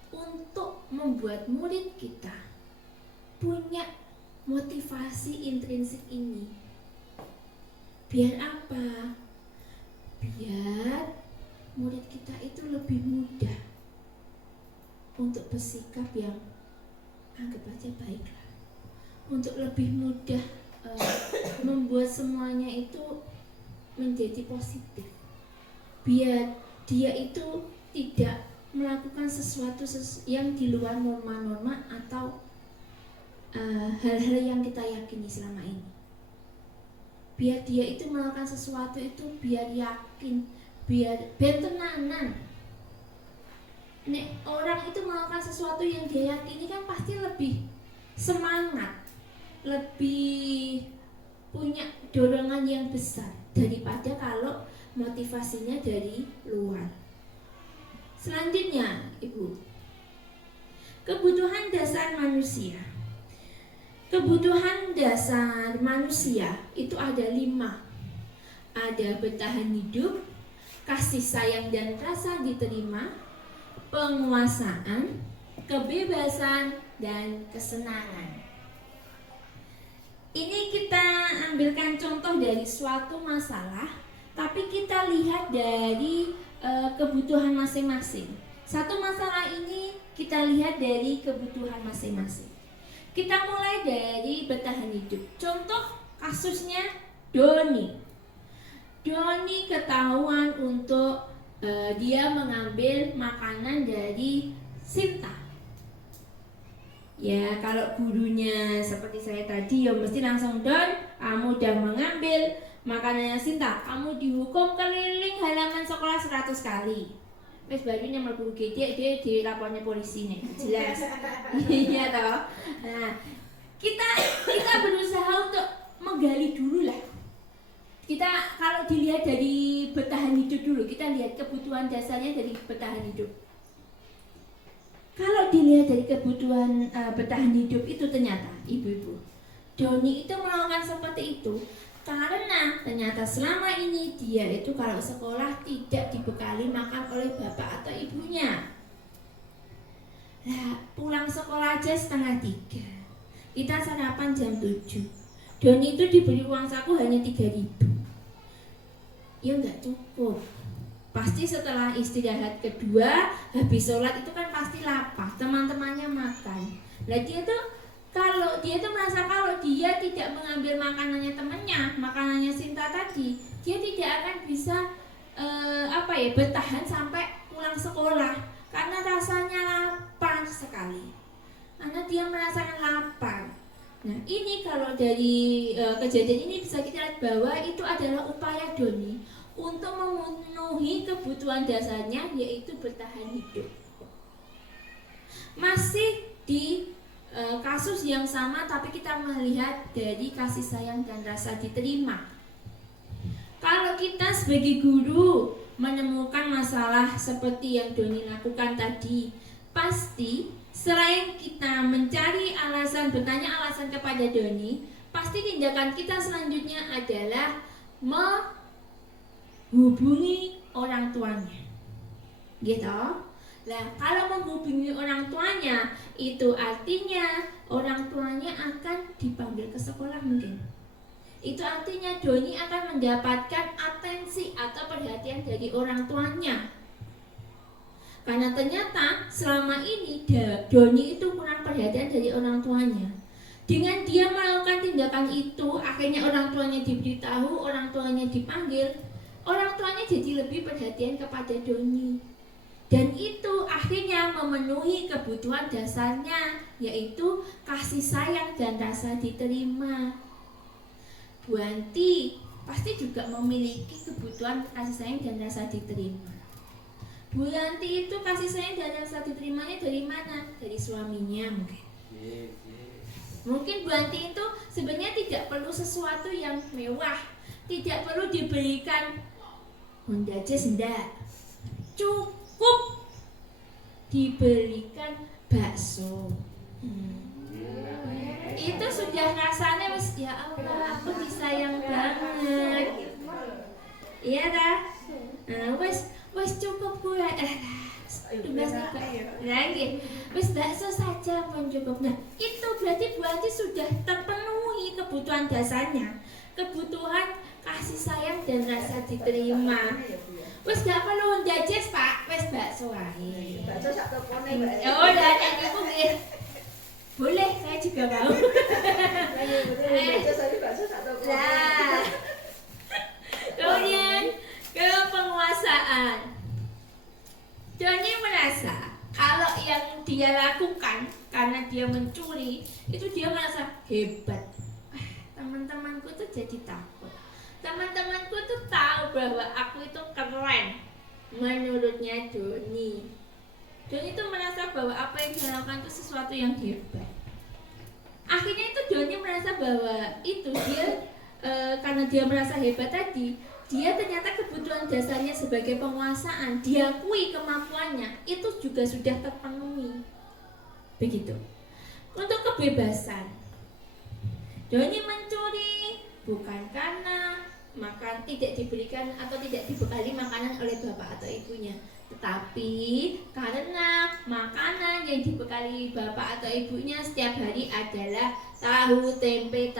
untuk membuat murid kita punya motivasi intrinsik ini. Biar apa? Biar murid kita itu lebih mudah untuk bersikap yang anggap aja baiklah, untuk lebih mudah membuat semuanya itu menjadi positif. Biar dia itu tidak melakukan sesuatu yang di luar norma-norma atau hal-hal yang kita yakini selama ini. Biar dia itu melakukan sesuatu itu biar yakin, biar tenanan. Nek orang itu melakukan sesuatu yang dia yakini kan pasti lebih semangat, lebih punya dorongan yang besar daripada kalau motivasinya dari luar. Selanjutnya, Ibu, kebutuhan dasar manusia. Kebutuhan dasar manusia itu ada 5. Ada bertahan hidup, kasih sayang dan rasa diterima, penguasaan, kebebasan, dan kesenangan. Ini kita ambilkan contoh dari suatu masalah, tapi kita lihat dari kebutuhan masing-masing. Satu masalah ini kita lihat dari kebutuhan masing-masing. Kita mulai dari bertahan hidup. Contoh kasusnya Doni. Doni ketahuan untuk dia mengambil makanan dari Sinta. Ya, kalau gurunya seperti saya tadi ya mesti langsung, Don, kamu udah mengambil makanannya Sinta, kamu dihukum keliling halaman sekolah 100 kali. Wes barunya mlebu UGD dia dilapornya polisi nih, jelas. Iya toh. Nah, kita berusaha untuk menggali dulu lah. Kita kalau dilihat dari bertahan hidup dulu, kita lihat kebutuhan dasarnya dari bertahan hidup. Kalau dilihat dari kebutuhan bertahan hidup itu ternyata ibu-ibu, Doni itu melakukan seperti itu karena ternyata selama ini dia itu kalau sekolah tidak dibekali makan oleh bapak atau ibunya. Nah, pulang sekolah aja 2:30. Kita sarapan jam 7. Doni itu diberi uang saku hanya 3.000. Ya enggak cukup. Pasti setelah istirahat kedua, habis sholat itu kan pasti lapar, teman-temannya makan. Nah dia tuh merasa kalau dia tidak mengambil makanannya temannya, makanannya Sinta tadi, dia tidak akan bisa bertahan sampai pulang sekolah karena rasanya lapar sekali. Karena dia merasakan lapar. Nah ini kalau dari kejadian ini bisa kita lihat bahwa itu adalah upaya Doni untuk memenuhi kebutuhan dasarnya, yaitu bertahan hidup. Masih di kasus yang sama, tapi kita melihat dari kasih sayang dan rasa diterima. Kalau kita sebagai guru menemukan masalah seperti yang Doni lakukan tadi, pasti selain kita mencari alasan, bertanya alasan kepada Doni, pasti tindakan kita selanjutnya adalah menghubungi orang tuanya, gitu. Nah, kalau menghubungi orang tuanya, itu artinya orang tuanya akan dipanggil ke sekolah mungkin. Itu artinya Doni akan mendapatkan atensi atau perhatian dari orang tuanya. Karena ternyata selama ini Doni itu kurang perhatian dari orang tuanya. Dengan dia melakukan tindakan itu, akhirnya orang tuanya diberitahu, orang tuanya dipanggil, orang tuanya jadi lebih perhatian kepada Doni. Dan itu akhirnya memenuhi kebutuhan dasarnya, yaitu kasih sayang dan rasa diterima. Bu Anti pasti juga memiliki kebutuhan kasih sayang dan rasa diterima. Bu Anti itu kasih sayang dan rasa diterimanya dari mana? Dari suaminya mungkin. Mungkin Bu Anti itu sebenarnya tidak perlu sesuatu yang mewah, tidak perlu diberikan Honda Jazz, enggak. Cukup diberikan bakso. Itu sudah rasanya wis, ya Allah, aku disayang banget. Iya dah. Wis cukup gue. Wis bakso saja pun cukup. Nah, itu berarti Bu Anti sudah terpenuhi kebutuhan dasarnya, kebutuhan kasih sayang dan rasa diterima. Wis gak perlu Honda Jazz, Pak. Wis bakso wae. Bakso sak topone, Mbak. Oh, dah niku nggih. Boleh, saya juga mau. Bakso sak topone. Nah. Kemudian ke penguasaan. Doni merasa kalau yang dia lakukan karena dia mencuri, itu dia merasa hebat. Teman-temanku tuh jadi takut. Teman-temanku tuh tahu bahwa aku itu keren. Menurutnya Doni tuh merasa bahwa apa yang dia lakukan itu sesuatu yang hebat. Akhirnya itu Doni merasa bahwa itu dia karena dia merasa hebat tadi, dia ternyata kebutuhan dasarnya sebagai penguasaan, diakui kemampuannya, itu juga sudah terpenuhi. Begitu. Untuk kebebasan, Doni mencuri bukan karena makan tidak diberikan atau tidak dibekali makanan oleh bapak atau ibunya, tetapi karena makanan yang dibekali bapak atau ibunya setiap hari adalah tahu tempe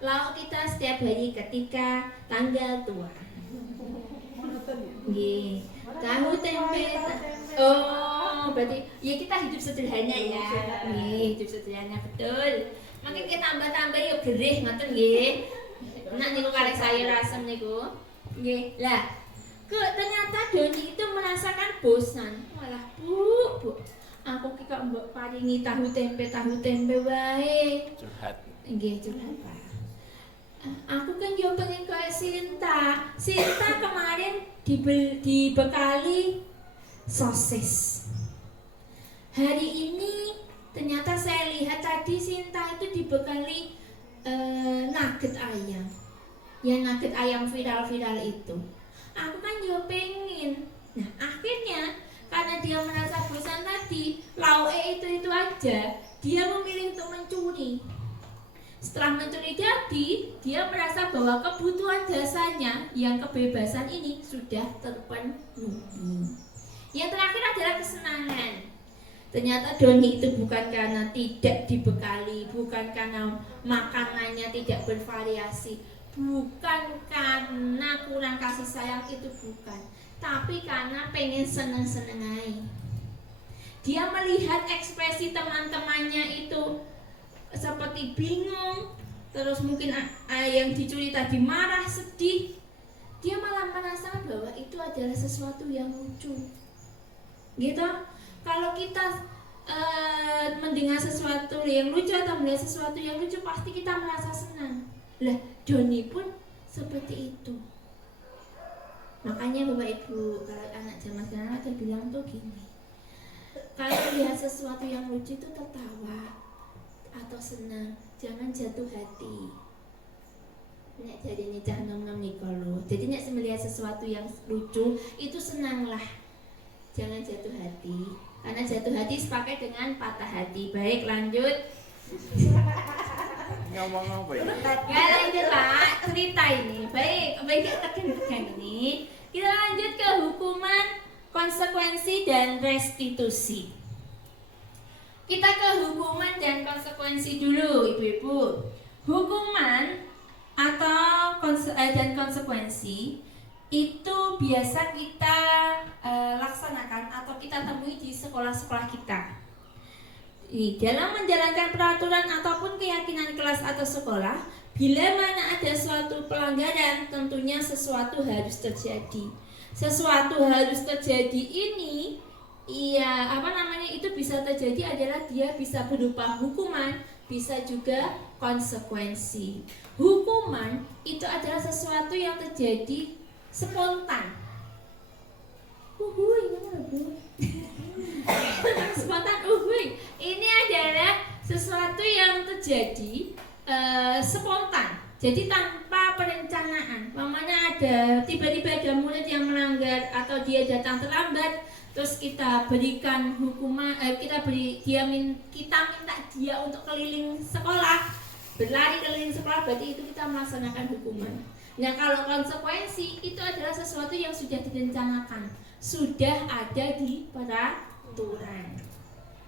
lauk kita setiap hari ketika tanggal tua. Nggih, tahu tempe. Oh, berarti ya kita hidup sederhana ya. Nggih, hidup sederhana betul. Makin kita tambah-tambah yuk gerih ngoten nggih. Nek niku kalih sayur asem niku. Nggih. Lah, ternyata Doni itu merasakan bosan. Walah, Bu. Aku ki kok mbok paringi tahu tempe wae. Curhat. Nggih, curhat, Pak. Aku kan yo pengen kayak Sinta. Sinta kemarin dibekali sosis. Hari ini ternyata saya lihat tadi Sinta itu dibekali nugget ayam. Ya nugget ayam viral-viral itu. Aku kan yo pengen. Nah, akhirnya karena dia merasa bosan tadi, lauke itu aja, dia memilih untuk mencuri. Setelah mencuri jadi, dia merasa bahwa kebutuhan dasarnya yang kebebasan ini sudah terpenuhi. Yang terakhir adalah kesenangan. Ternyata Doni itu bukan karena tidak dibekali, bukan karena makanannya tidak bervariasi, bukan karena kurang kasih sayang, itu bukan, tapi karena pengen seneng-seneng aja. Dia melihat ekspresi teman-temannya itu seperti bingung, terus mungkin yang dicuri tadi marah, sedih. Dia malah merasa bahwa itu adalah sesuatu yang lucu. Gitu. Kalau kita mendengar sesuatu yang lucu atau melihat sesuatu yang lucu, pasti kita merasa senang. Lah, Doni pun seperti itu. Makanya Bapak Ibu, kalau anak zaman sekarang ada bilang tuh gini, kalau lihat sesuatu yang lucu itu tertawa atau senang, jangan jatuh hati. Nek jadi ini cah nom-nom nih kalau, jadi nek melihat sesuatu yang lucu itu senanglah, jangan jatuh hati. Karena jatuh hati sepakai dengan patah hati. Baik, lanjut. Ngomong apa ya? Gak lanjut Pak, cerita ini. Baik tekan ini. Kita lanjut ke hukuman, konsekuensi dan restitusi. Kita ke hukuman dan konsekuensi dulu, ibu-ibu. Hukuman atau dan konsekuensi itu biasa kita laksanakan atau kita temui di sekolah-sekolah kita. Dalam menjalankan peraturan ataupun keyakinan kelas atau sekolah, bila mana ada suatu pelanggaran, tentunya sesuatu harus terjadi. Sesuatu harus terjadi ini, itu bisa terjadi adalah dia bisa berupa hukuman, bisa juga konsekuensi. Hukuman itu adalah sesuatu yang terjadi spontan. Spontan ini adalah sesuatu yang terjadi spontan. Jadi tanpa perencanaan. Mamanya ada tiba-tiba ada murid yang melanggar atau dia datang terlambat, terus kita berikan hukuman, kita minta dia untuk keliling sekolah, berlari keliling sekolah, berarti itu kita melaksanakan hukuman. Nah, kalau konsekuensi itu adalah sesuatu yang sudah direncanakan, sudah ada di peraturan.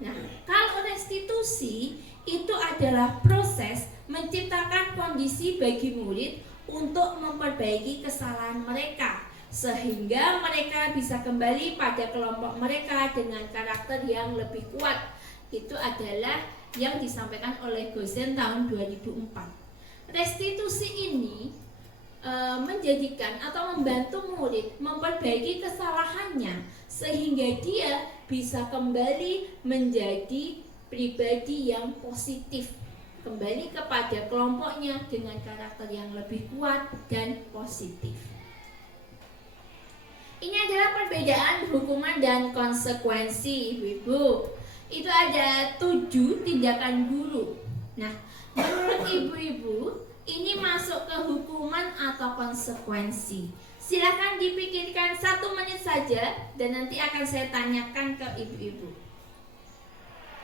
Nah, kalau restitusi itu adalah proses menciptakan kondisi bagi murid untuk memperbaiki kesalahan mereka, sehingga mereka bisa kembali pada kelompok mereka dengan karakter yang lebih kuat. Itu adalah yang disampaikan oleh Gosen tahun 2004. Restitusi ini menjadikan atau membantu murid memperbaiki kesalahannya sehingga dia bisa kembali menjadi pribadi yang positif, kembali kepada kelompoknya dengan karakter yang lebih kuat dan positif. Ini adalah perbedaan hukuman dan konsekuensi, ibu-ibu. Itu ada 7 tindakan guru. Nah, menurut ibu-ibu, ini masuk ke hukuman atau konsekuensi. Silakan dipikirkan 1 menit saja dan nanti akan saya tanyakan ke ibu-ibu.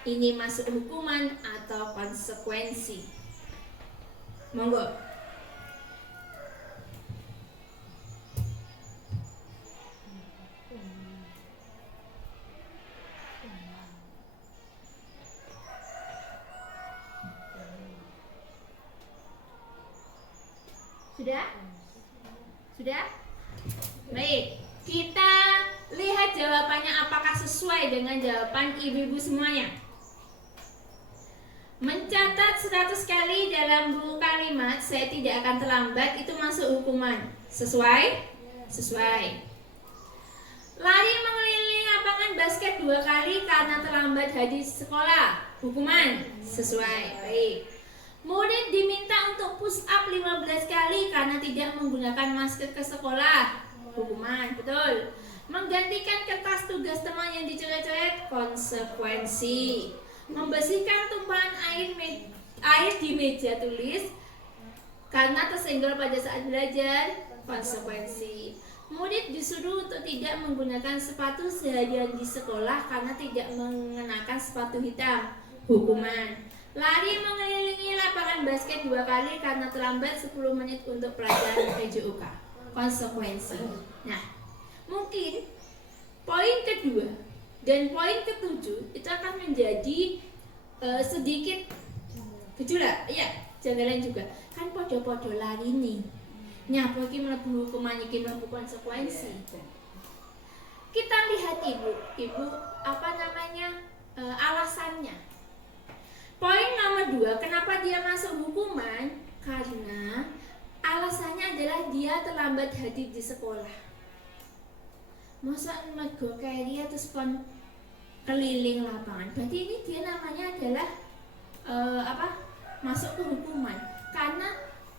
Ini masuk hukuman atau konsekuensi? Monggo. Sudah? Sudah? Baik, kita lihat jawabannya apakah sesuai dengan jawaban ibu-ibu semuanya. Mencatat 100 kali dalam buku kalimat saya tidak akan terlambat itu masuk hukuman. Sesuai? Sesuai. Lari mengelilingi lapangan basket 2 kali karena terlambat hadir sekolah. Hukuman? Sesuai. Baik. Murid diminta untuk push up 15 kali karena tidak menggunakan masker ke sekolah. Hukuman, betul. Menggantikan kertas tugas teman yang dicoret-coret. Konsekuensi. Membersihkan tumpahan air di meja tulis karena tersenggol pada saat belajar. Konsekuensi. Murid disuruh untuk tidak menggunakan sepatu seharian di sekolah karena tidak mengenakan sepatu hitam. Hukuman. Lari mengelilingi lapangan basket 2 kali karena terlambat 10 menit untuk pelajaran PJOK. Konsekuensi. Nah, mungkin poin kedua dan poin ketujuh itu akan menjadi sedikit gejolak. Iya, janggalan juga. Kan podo-podo lari nih. Nyapa iki mlebu hukuman iki mlebu konsekuensi. Kita lihat ibu alasannya. Poin nomor 2, kenapa dia masuk hukuman? Karena alasannya adalah dia terlambat hadir di sekolah. Masa mergo kaya terus kon keliling lapangan. Berarti ini dia namanya adalah masuk ke hukuman. Karena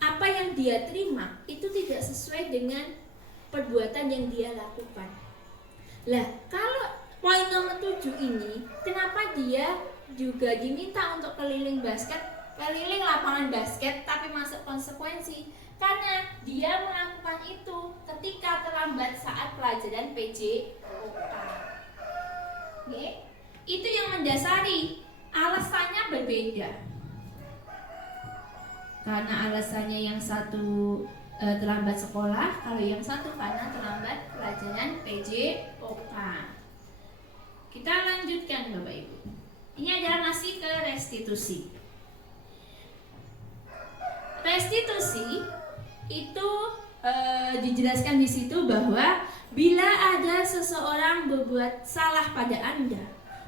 apa yang dia terima itu tidak sesuai dengan perbuatan yang dia lakukan. Lah, kalau poin nomor 7 ini, kenapa dia juga diminta untuk keliling lapangan basket tapi masuk konsekuensi? Karena dia melakukan itu ketika terlambat saat pelajaran PJOK. Oke? Itu yang mendasari, alasannya berbeda. Karena alasannya yang satu terlambat sekolah, kalau yang satu karena terlambat pelajaran PJOK. Kita lanjutkan Bapak Ibu. Ini adalah masih ke restitusi. Restitusi itu dijelaskan di situ bahwa bila ada seseorang berbuat salah pada Anda,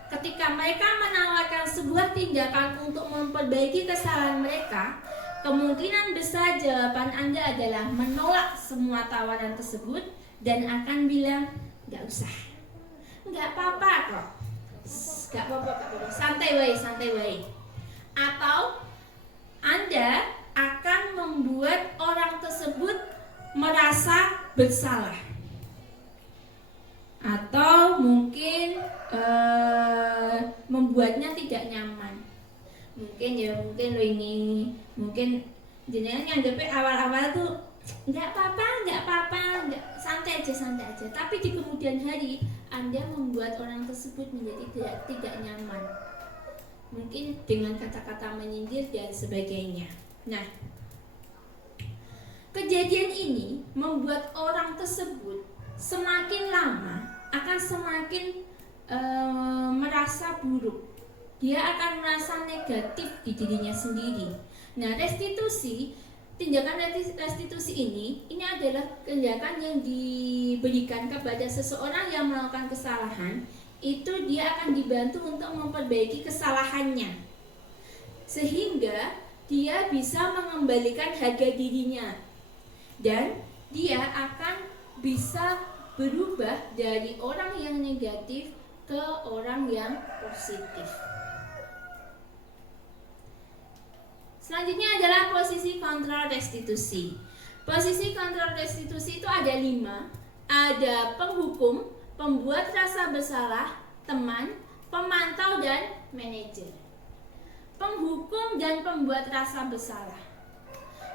ketika mereka menawarkan sebuah tindakan untuk memperbaiki kesalahan mereka, kemungkinan besar jawaban Anda adalah menolak semua tawaran tersebut dan akan bilang, "Nggak usah, nggak apa-apa kok, nggak apa-apa, santai wae. Atau Anda akan membuat orang tersebut merasa bersalah, atau mungkin membuatnya tidak nyaman. Mungkin lo ini, mungkin jenengan nganggepnya awal-awal tuh nggak apa-apa, santai aja. Tapi di kemudian hari Anda membuat orang tersebut menjadi tidak nyaman. Mungkin dengan kata-kata menyindir dan sebagainya. Nah, kejadian ini membuat orang tersebut semakin lama akan semakin merasa buruk. Dia akan merasa negatif di dirinya sendiri. Nah, tindakan restitusi ini adalah tindakan yang diberikan kepada seseorang yang melakukan kesalahan. Itu dia akan dibantu untuk memperbaiki kesalahannya, sehingga dia bisa mengembalikan harga dirinya dan dia akan bisa berubah dari orang yang negatif ke orang yang positif. Selanjutnya adalah posisi kontrol restitusi. Posisi kontrol restitusi itu ada 5. Ada penghukum, pembuat rasa bersalah, teman, pemantau, dan manajer. Penghukum dan pembuat rasa bersalah.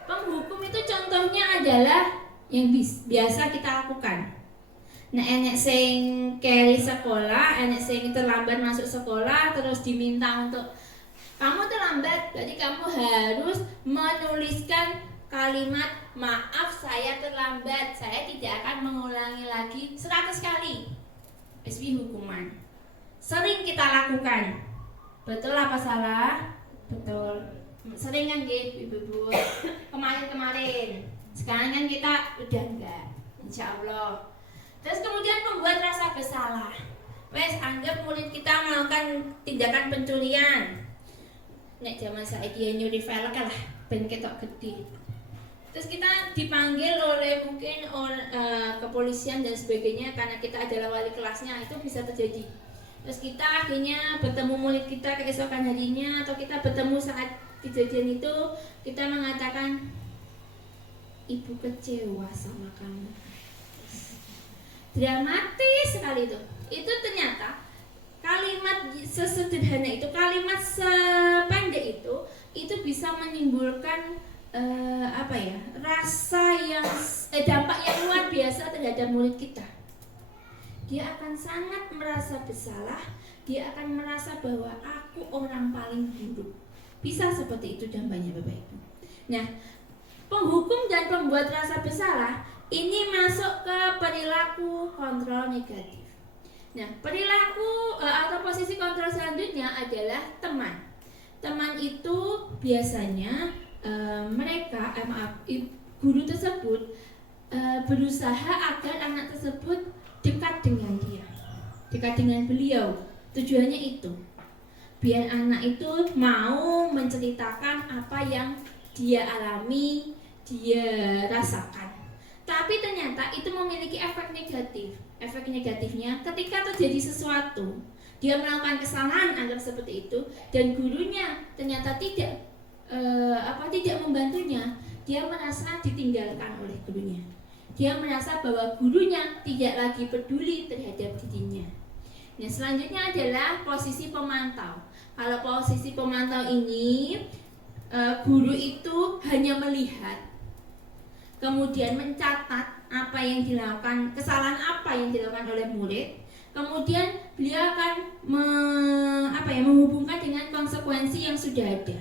Penghukum itu contohnya adalah yang biasa kita lakukan. Nah, enek sing keri sekolah, enek sing terlambat masuk sekolah, terus diminta untuk kamu terlambat, berarti kamu harus menuliskan kalimat maaf saya terlambat, saya tidak akan mengulangi lagi 100 kali. SB hukuman. Sering kita lakukan. Betul apa salah? Betul. Sering kan ibu-ibu. Kemarin. Sekarang kan kita udah enggak. Insya Allah. Terus kemudian membuat rasa bersalah. Wes anggap murid kita melakukan tindakan pencurian. Nek zaman saiki nyuri velg lah, ben ketok gede. Terus kita dipanggil oleh mungkin kepolisian dan sebagainya karena kita adalah wali kelasnya, itu bisa terjadi. Terus kita akhirnya bertemu murid kita keesokan harinya, atau kita bertemu saat kejadian itu, kita mengatakan, ibu kecewa sama kamu. Dramatis sekali itu. Itu ternyata kalimat sesederhana itu, kalimat sependek itu bisa menimbulkan rasa yang dampak yang luar biasa terhadap murid kita. Dia akan sangat merasa bersalah, dia akan merasa bahwa aku orang paling buruk. Bisa seperti itu dampaknya Bapak Ibu. Nah, penghukum dan pembuat rasa bersalah ini masuk ke perilaku kontrol negatif. Nah, perilaku atau posisi kontrol selanjutnya adalah teman. Teman itu biasanya guru tersebut berusaha agar anak tersebut dekat dengan dia, dekat dengan beliau. Tujuannya itu biar anak itu mau menceritakan apa yang dia alami, dia rasakan. Tapi ternyata itu memiliki efek negatif. Efek negatifnya ketika terjadi sesuatu, dia melakukan kesalahan, anggap seperti itu, dan gurunya ternyata tidak membantunya, dia merasa ditinggalkan oleh gurunya. Dia merasa bahwa gurunya tidak lagi peduli terhadap dirinya. Nah, selanjutnya adalah posisi pemantau. Kalau posisi pemantau ini, guru itu hanya melihat, kemudian mencatat apa yang dilakukan, kesalahan apa yang dilakukan oleh murid. Kemudian beliau akan menghubungkan dengan konsekuensi yang sudah ada.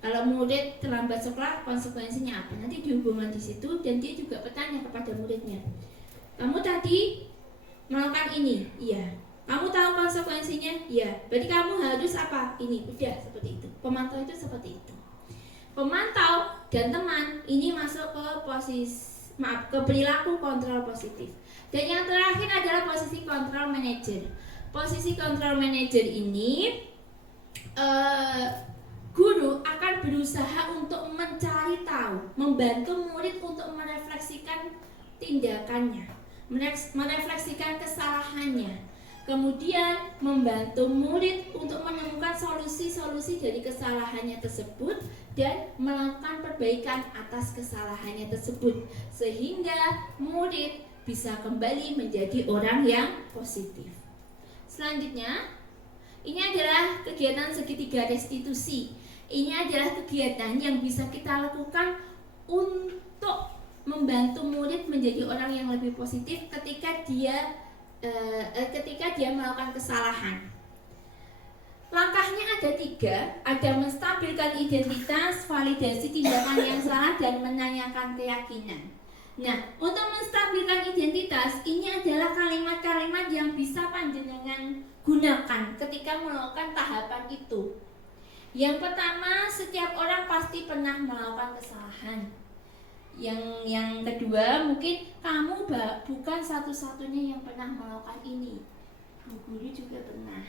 Kalau murid terlambat sekolah, konsekuensinya apa? Nanti dihubungkan di situ, dan dia juga bertanya kepada muridnya, kamu tadi melakukan ini, iya. Kamu tahu konsekuensinya, iya. Berarti kamu harus apa? Ini, udah seperti itu. Pemantau itu seperti itu. Pemantau dan teman ini masuk ke ke perilaku kontrol positif. Dan yang terakhir adalah posisi kontrol manager. Posisi kontrol manager ini guru akan berusaha untuk mencari tahu, membantu murid untuk merefleksikan tindakannya, merefleksikan kesalahannya, kemudian membantu murid untuk menemukan solusi-solusi dari kesalahannya tersebut dan melakukan perbaikan atas kesalahannya tersebut, sehingga murid bisa kembali menjadi orang yang positif. Selanjutnya, ini adalah kegiatan segitiga restitusi. Ini adalah kegiatan yang bisa kita lakukan untuk membantu murid menjadi orang yang lebih positif ketika dia melakukan kesalahan. Langkahnya ada 3, ada menstabilkan identitas, validasi tindakan yang salah, dan menanyakan keyakinan. Nah, untuk menstabilkan identitas, ini adalah kalimat-kalimat yang bisa panjenengan gunakan ketika melakukan tahapan itu. Yang pertama, setiap orang pasti pernah melakukan kesalahan. Yang kedua, mungkin kamu bukan satu-satunya yang pernah melakukan ini. Bu guru juga pernah.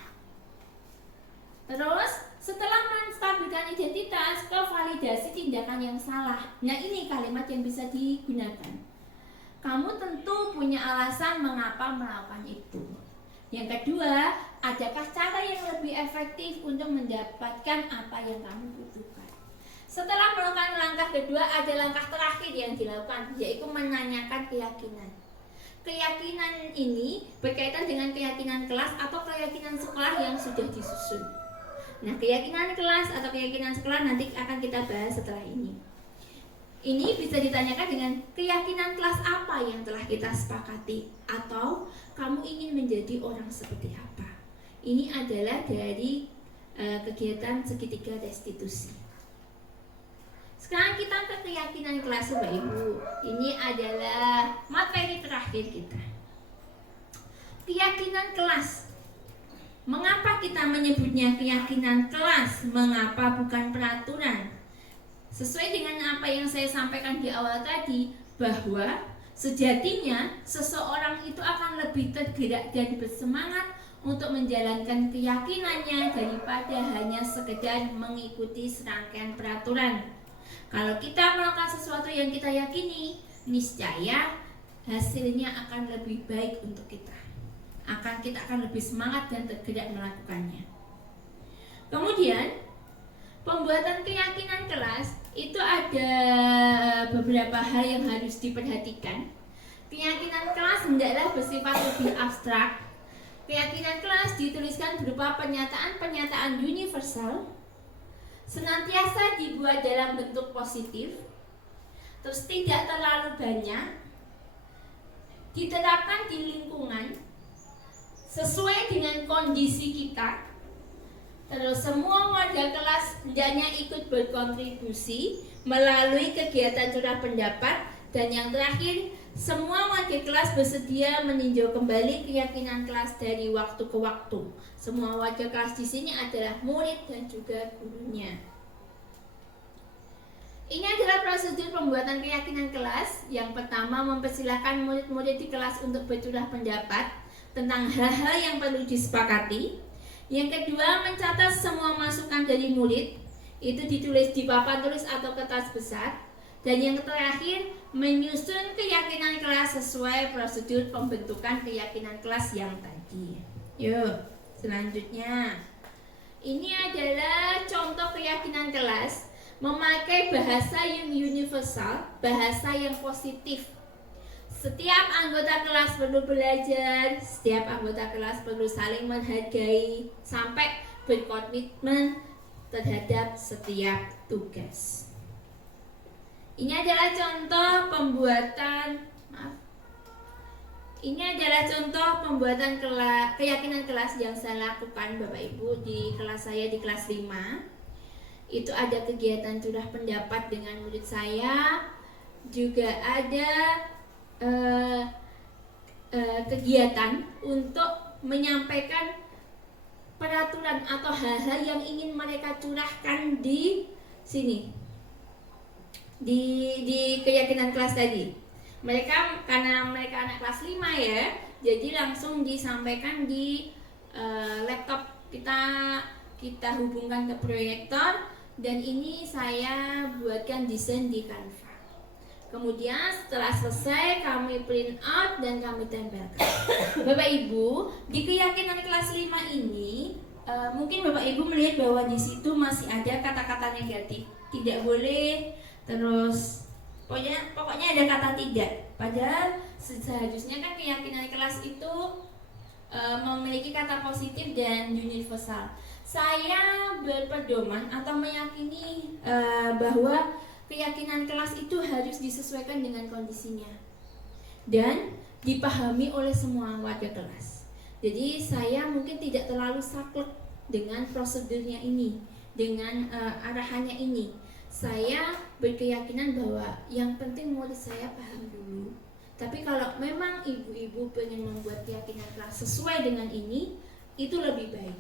Terus, setelah menstabilkan identitas, ke validasi tindakan yang salah. Nah, ini kalimat yang bisa digunakan. Kamu tentu punya alasan mengapa melakukan itu. Yang kedua, adakah cara yang lebih efektif untuk mendapatkan apa yang kamu butuhkan? Setelah melakukan langkah kedua, ada langkah terakhir yang dilakukan, yaitu menanyakan keyakinan. Keyakinan ini berkaitan dengan keyakinan kelas atau keyakinan sekolah yang sudah disusun. Nah, keyakinan kelas atau keyakinan sekolah nanti akan kita bahas setelah ini. Ini bisa ditanyakan dengan keyakinan kelas apa yang telah kita sepakati, atau kamu ingin menjadi orang seperti apa. Ini adalah dari kegiatan segitiga restitusi. Sekarang kita ke keyakinan kelas, Bapak Ibu. Ini adalah materi terakhir kita. Keyakinan kelas. Mengapa kita menyebutnya keyakinan kelas? Mengapa bukan peraturan? Sesuai dengan apa yang saya sampaikan di awal tadi, bahwa sejatinya seseorang itu akan lebih tergerak dan bersemangat untuk menjalankan keyakinannya daripada hanya sekedar mengikuti serangkaian peraturan. Kalau kita melakukan sesuatu yang kita yakini, niscaya hasilnya akan lebih baik untuk kita. Kita akan lebih semangat dan tergerak melakukannya. Kemudian, pembuatan keyakinan kelas itu ada beberapa hal yang harus diperhatikan. Keyakinan kelas hendaklah bersifat lebih abstrak. Keyakinan kelas dituliskan berupa pernyataan-pernyataan universal, senantiasa dibuat dalam bentuk positif, terus tidak terlalu banyak, diterapkan di lingkungan sesuai dengan kondisi kita. Terus semua warga kelas hendaknya ikut berkontribusi melalui kegiatan curah pendapat. Dan yang terakhir, semua warga kelas bersedia meninjau kembali keyakinan kelas dari waktu ke waktu. Semua warga kelas di sini adalah murid dan juga gurunya. Ini adalah prosedur pembuatan keyakinan kelas. Yang pertama, mempersilahkan murid-murid di kelas untuk bercurah pendapat tentang hal-hal yang perlu disepakati. Yang kedua, mencatat semua masukan dari murid, itu ditulis di papan tulis atau kertas besar. Dan yang terakhir, menyusun keyakinan kelas sesuai prosedur pembentukan keyakinan kelas yang tadi. Yuk, selanjutnya. Ini adalah contoh keyakinan kelas. memakai bahasa yang universal, bahasa yang positif. Setiap anggota kelas perlu belajar, setiap anggota kelas perlu saling menghargai, sampai berkomitmen terhadap setiap tugas. Ini adalah contoh pembuatan, keyakinan kelas yang saya lakukan Bapak Ibu di kelas saya di kelas 5. Itu ada kegiatan curah pendapat dengan murid saya, juga ada kegiatan untuk menyampaikan peraturan atau hal-hal yang ingin mereka curahkan di sini, di keyakinan kelas tadi. Mereka, karena mereka anak kelas 5 ya, jadi langsung disampaikan di laptop kita hubungkan ke proyektor, dan ini saya buatkan desain di Canva. Kemudian setelah selesai kami print out dan kami tempelkan. Bapak Ibu, di keyakinan kelas 5 ini mungkin Bapak Ibu melihat bahwa di situ masih ada kata-kata negatif. Tidak boleh, terus pokoknya ada kata tidak. Padahal seharusnya kan keyakinan kelas itu memiliki kata positif dan universal. Saya berpedoman atau meyakini bahwa keyakinan kelas itu harus disesuaikan dengan kondisinya dan dipahami oleh semua warga kelas. Jadi saya mungkin tidak terlalu saklek dengan prosedurnya ini, dengan arahannya ini. Saya berkeyakinan bahwa yang penting murid saya paham dulu. Tapi kalau memang ibu-ibu pengen membuat keyakinan kelas sesuai dengan ini, itu lebih baik.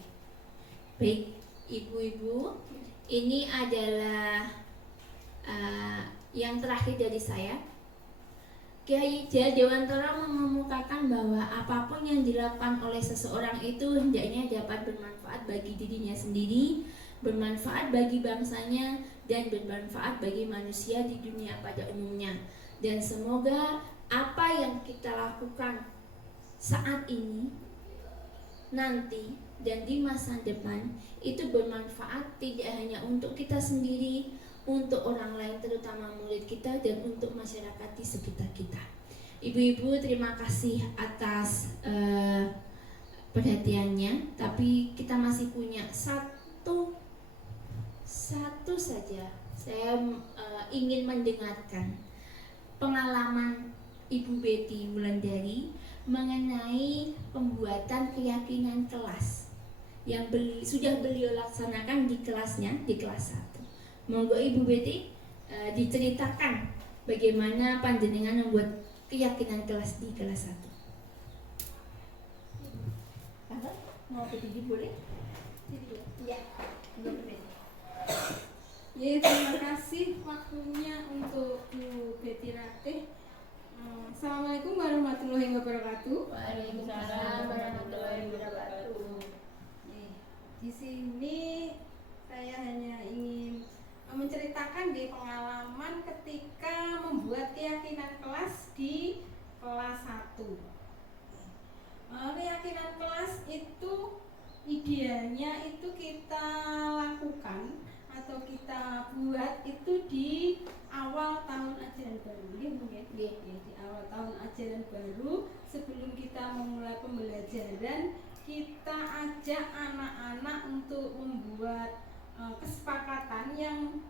Baik, ibu-ibu, ini adalah yang terakhir dari saya. Kiai J. Dewantara mengemukakan bahwa apapun yang dilakukan oleh seseorang itu hendaknya dapat bermanfaat bagi dirinya sendiri, bermanfaat bagi bangsanya, dan bermanfaat bagi manusia di dunia pada umumnya. Dan semoga apa yang kita lakukan saat ini, nanti, dan di masa depan itu bermanfaat tidak hanya untuk kita sendiri, untuk orang lain, terutama murid kita, dan untuk masyarakat di sekitar kita. Ibu-ibu, terima kasih atas perhatiannya. Tapi kita masih punya satu saja. Saya ingin mendengarkan pengalaman Ibu Betty Wulandari mengenai pembuatan keyakinan kelas yang sudah beliau laksanakan di kelasnya, di kelas 1. Monggo Ibu Betty diceritakan bagaimana panjenengan membuat keyakinan kelas di kelas 1. Mau berdiri boleh? Iya. Ya, terima kasih waktunya untuk Bu Betty Ratih. Assalamualaikum warahmatullahi wabarakatuh. Waalaikumsalam warahmatullahi wabarakatuh. Di sini saya hanya ingin menceritakan di pengalaman ketika membuat keyakinan kelas di kelas 1. Keyakinan kelas itu idealnya itu kita lakukan atau kita buat itu di awal tahun ajaran baru, di awal tahun ajaran baru. Sebelum kita memulai pembelajaran, kita ajak anak-anak untuk membuat kesepakatan yang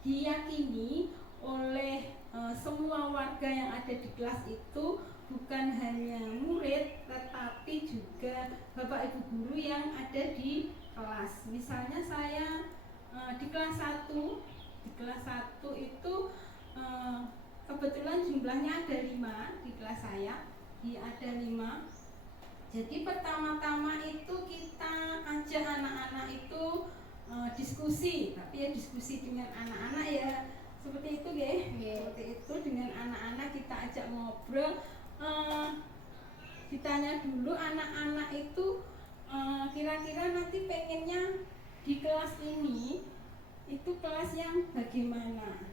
diyakini oleh semua warga yang ada di kelas itu, bukan hanya murid tetapi juga bapak ibu guru yang ada di kelas. Misalnya saya di kelas 1 itu kebetulan jumlahnya ada 5 di kelas saya, ada 5. Jadi pertama-tama itu kita ajak anak-anak itu diskusi, tapi ya diskusi dengan anak-anak ya seperti itu ya. Seperti itu, dengan anak-anak kita ajak ngobrol, ditanya dulu anak-anak itu kira-kira nanti pengennya di kelas ini itu kelas yang bagaimana,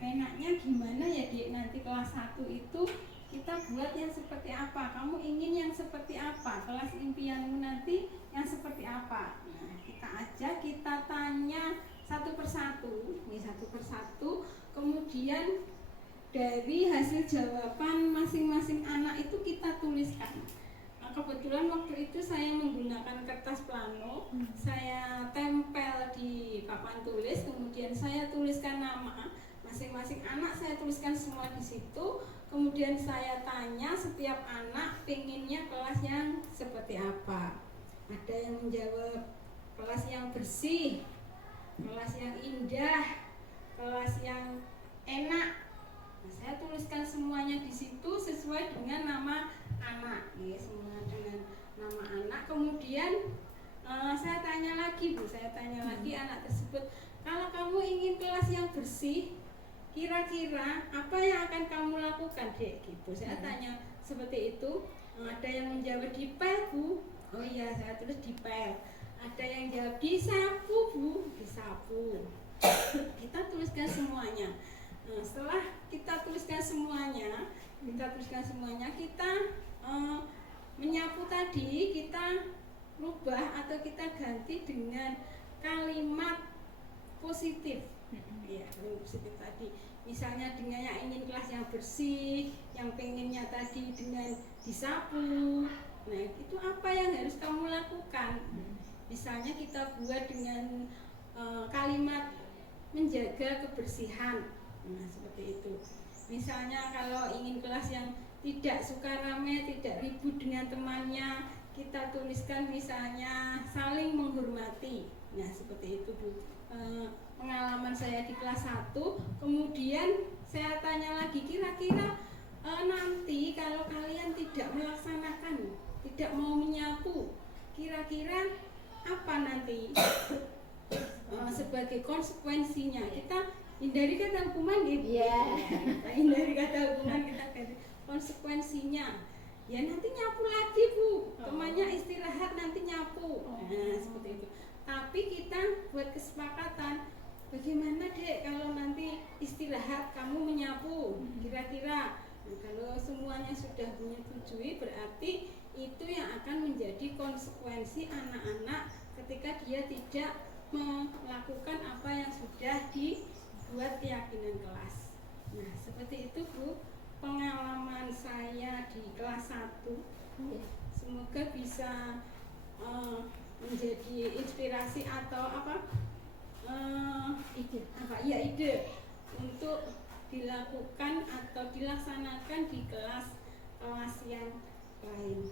enaknya gimana ya Dik, nanti kelas 1 itu kita buat yang seperti apa, kamu ingin yang seperti apa, kelas impianmu nanti yang seperti apa. Nah, kita ajak, kita tanya satu persatu, nih satu persatu. Kemudian dari hasil jawaban masing-masing anak itu kita tuliskan. Nah, kebetulan waktu itu saya menggunakan kertas plano, saya tempel di papan tulis, kemudian saya tuliskan nama masing-masing anak, saya tuliskan semua di situ. Kemudian saya tanya setiap anak pengennya kelas yang seperti apa. Ada yang menjawab kelas yang bersih, kelas yang indah, kelas yang enak. Nah, saya tuliskan semuanya di situ sesuai dengan nama anak, ya, semua dengan nama anak. Kemudian saya tanya lagi anak tersebut, kalau kamu ingin kelas yang bersih, kira-kira apa yang akan kamu lakukan, Dek? Gitu. Saya tanya seperti itu. Ada yang menjawab dipel, Bu. Oh iya, saya tulis dipel. Ada yang jawab disapu, Bu. Disapu. Kita tuliskan semuanya. Nah, setelah kita tuliskan semuanya, kita menyapu tadi kita rubah atau kita ganti dengan kalimat positif. Ya, kalimat positif tadi. Misalnya dengan yang ingin kelas yang bersih, yang pengennya tadi dengan disapu. Nah, itu apa yang harus kamu lakukan? Misalnya kita buat dengan kalimat menjaga kebersihan. Nah, seperti itu. Misalnya kalau ingin kelas yang tidak suka ramai, tidak ribut dengan temannya, kita tuliskan misalnya saling menghormati. Nah, seperti itu, Bu. Pengalaman saya di kelas 1, kemudian saya tanya lagi, kira-kira nanti kalau kalian tidak melaksanakan, tidak mau menyapu, kira-kira apa nanti sebagai konsekuensinya? Kita hindari kata hukuman gitu. Kita hindari kata hukuman, kita ganti konsekuensinya. Ya nanti nyapu lagi, Bu. Temannya istirahat, nanti nyapu. Nah, seperti itu. Tapi kita buat kesepakatan, bagaimana, Dek, kalau nanti istirahat kamu menyapu, kira-kira. Nah, kalau semuanya sudah menyetujui, berarti itu yang akan menjadi konsekuensi anak-anak ketika dia tidak melakukan apa yang sudah dibuat keyakinan kelas. Nah, seperti itu, Bu, pengalaman saya di kelas 1. Semoga bisa menjadi inspirasi atau ide untuk dilakukan atau dilaksanakan di kelas yang lain.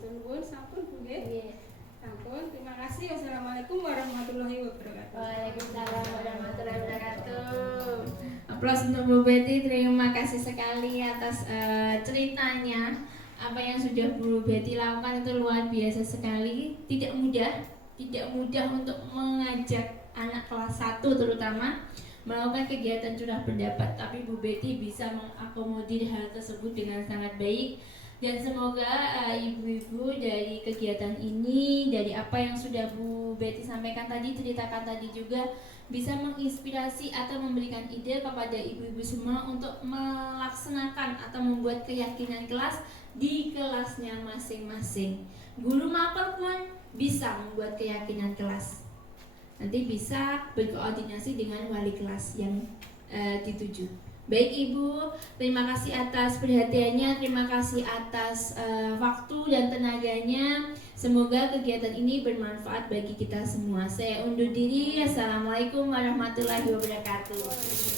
Nuwun sampun, Bu nggih. Sampun, terima kasih. Wassalamualaikum warahmatullahi wabarakatuh. Waalaikumsalam warahmatullahi wabarakatuh. Aplaus untuk Bu Betty, terima kasih sekali atas ceritanya. Apa yang sudah Bu Betty lakukan itu luar biasa sekali. Tidak mudah untuk mengajak anak kelas 1 terutama melakukan kegiatan curah pendapat, tapi Bu Betty bisa mengakomodir hal tersebut dengan sangat baik. Dan semoga ibu-ibu dari kegiatan ini, dari apa yang sudah Bu Betty sampaikan tadi, ceritakan tadi juga, bisa menginspirasi atau memberikan ide kepada ibu-ibu semua untuk melaksanakan atau membuat keyakinan kelas di kelasnya masing-masing. Guru mapel pun bisa membuat keyakinan kelas. Nanti bisa berkoordinasi dengan wali kelas yang dituju. Baik Ibu, terima kasih atas perhatiannya, terima kasih atas waktu dan tenaganya. Semoga kegiatan ini bermanfaat bagi kita semua. Saya undur diri. Assalamualaikum warahmatullahi wabarakatuh.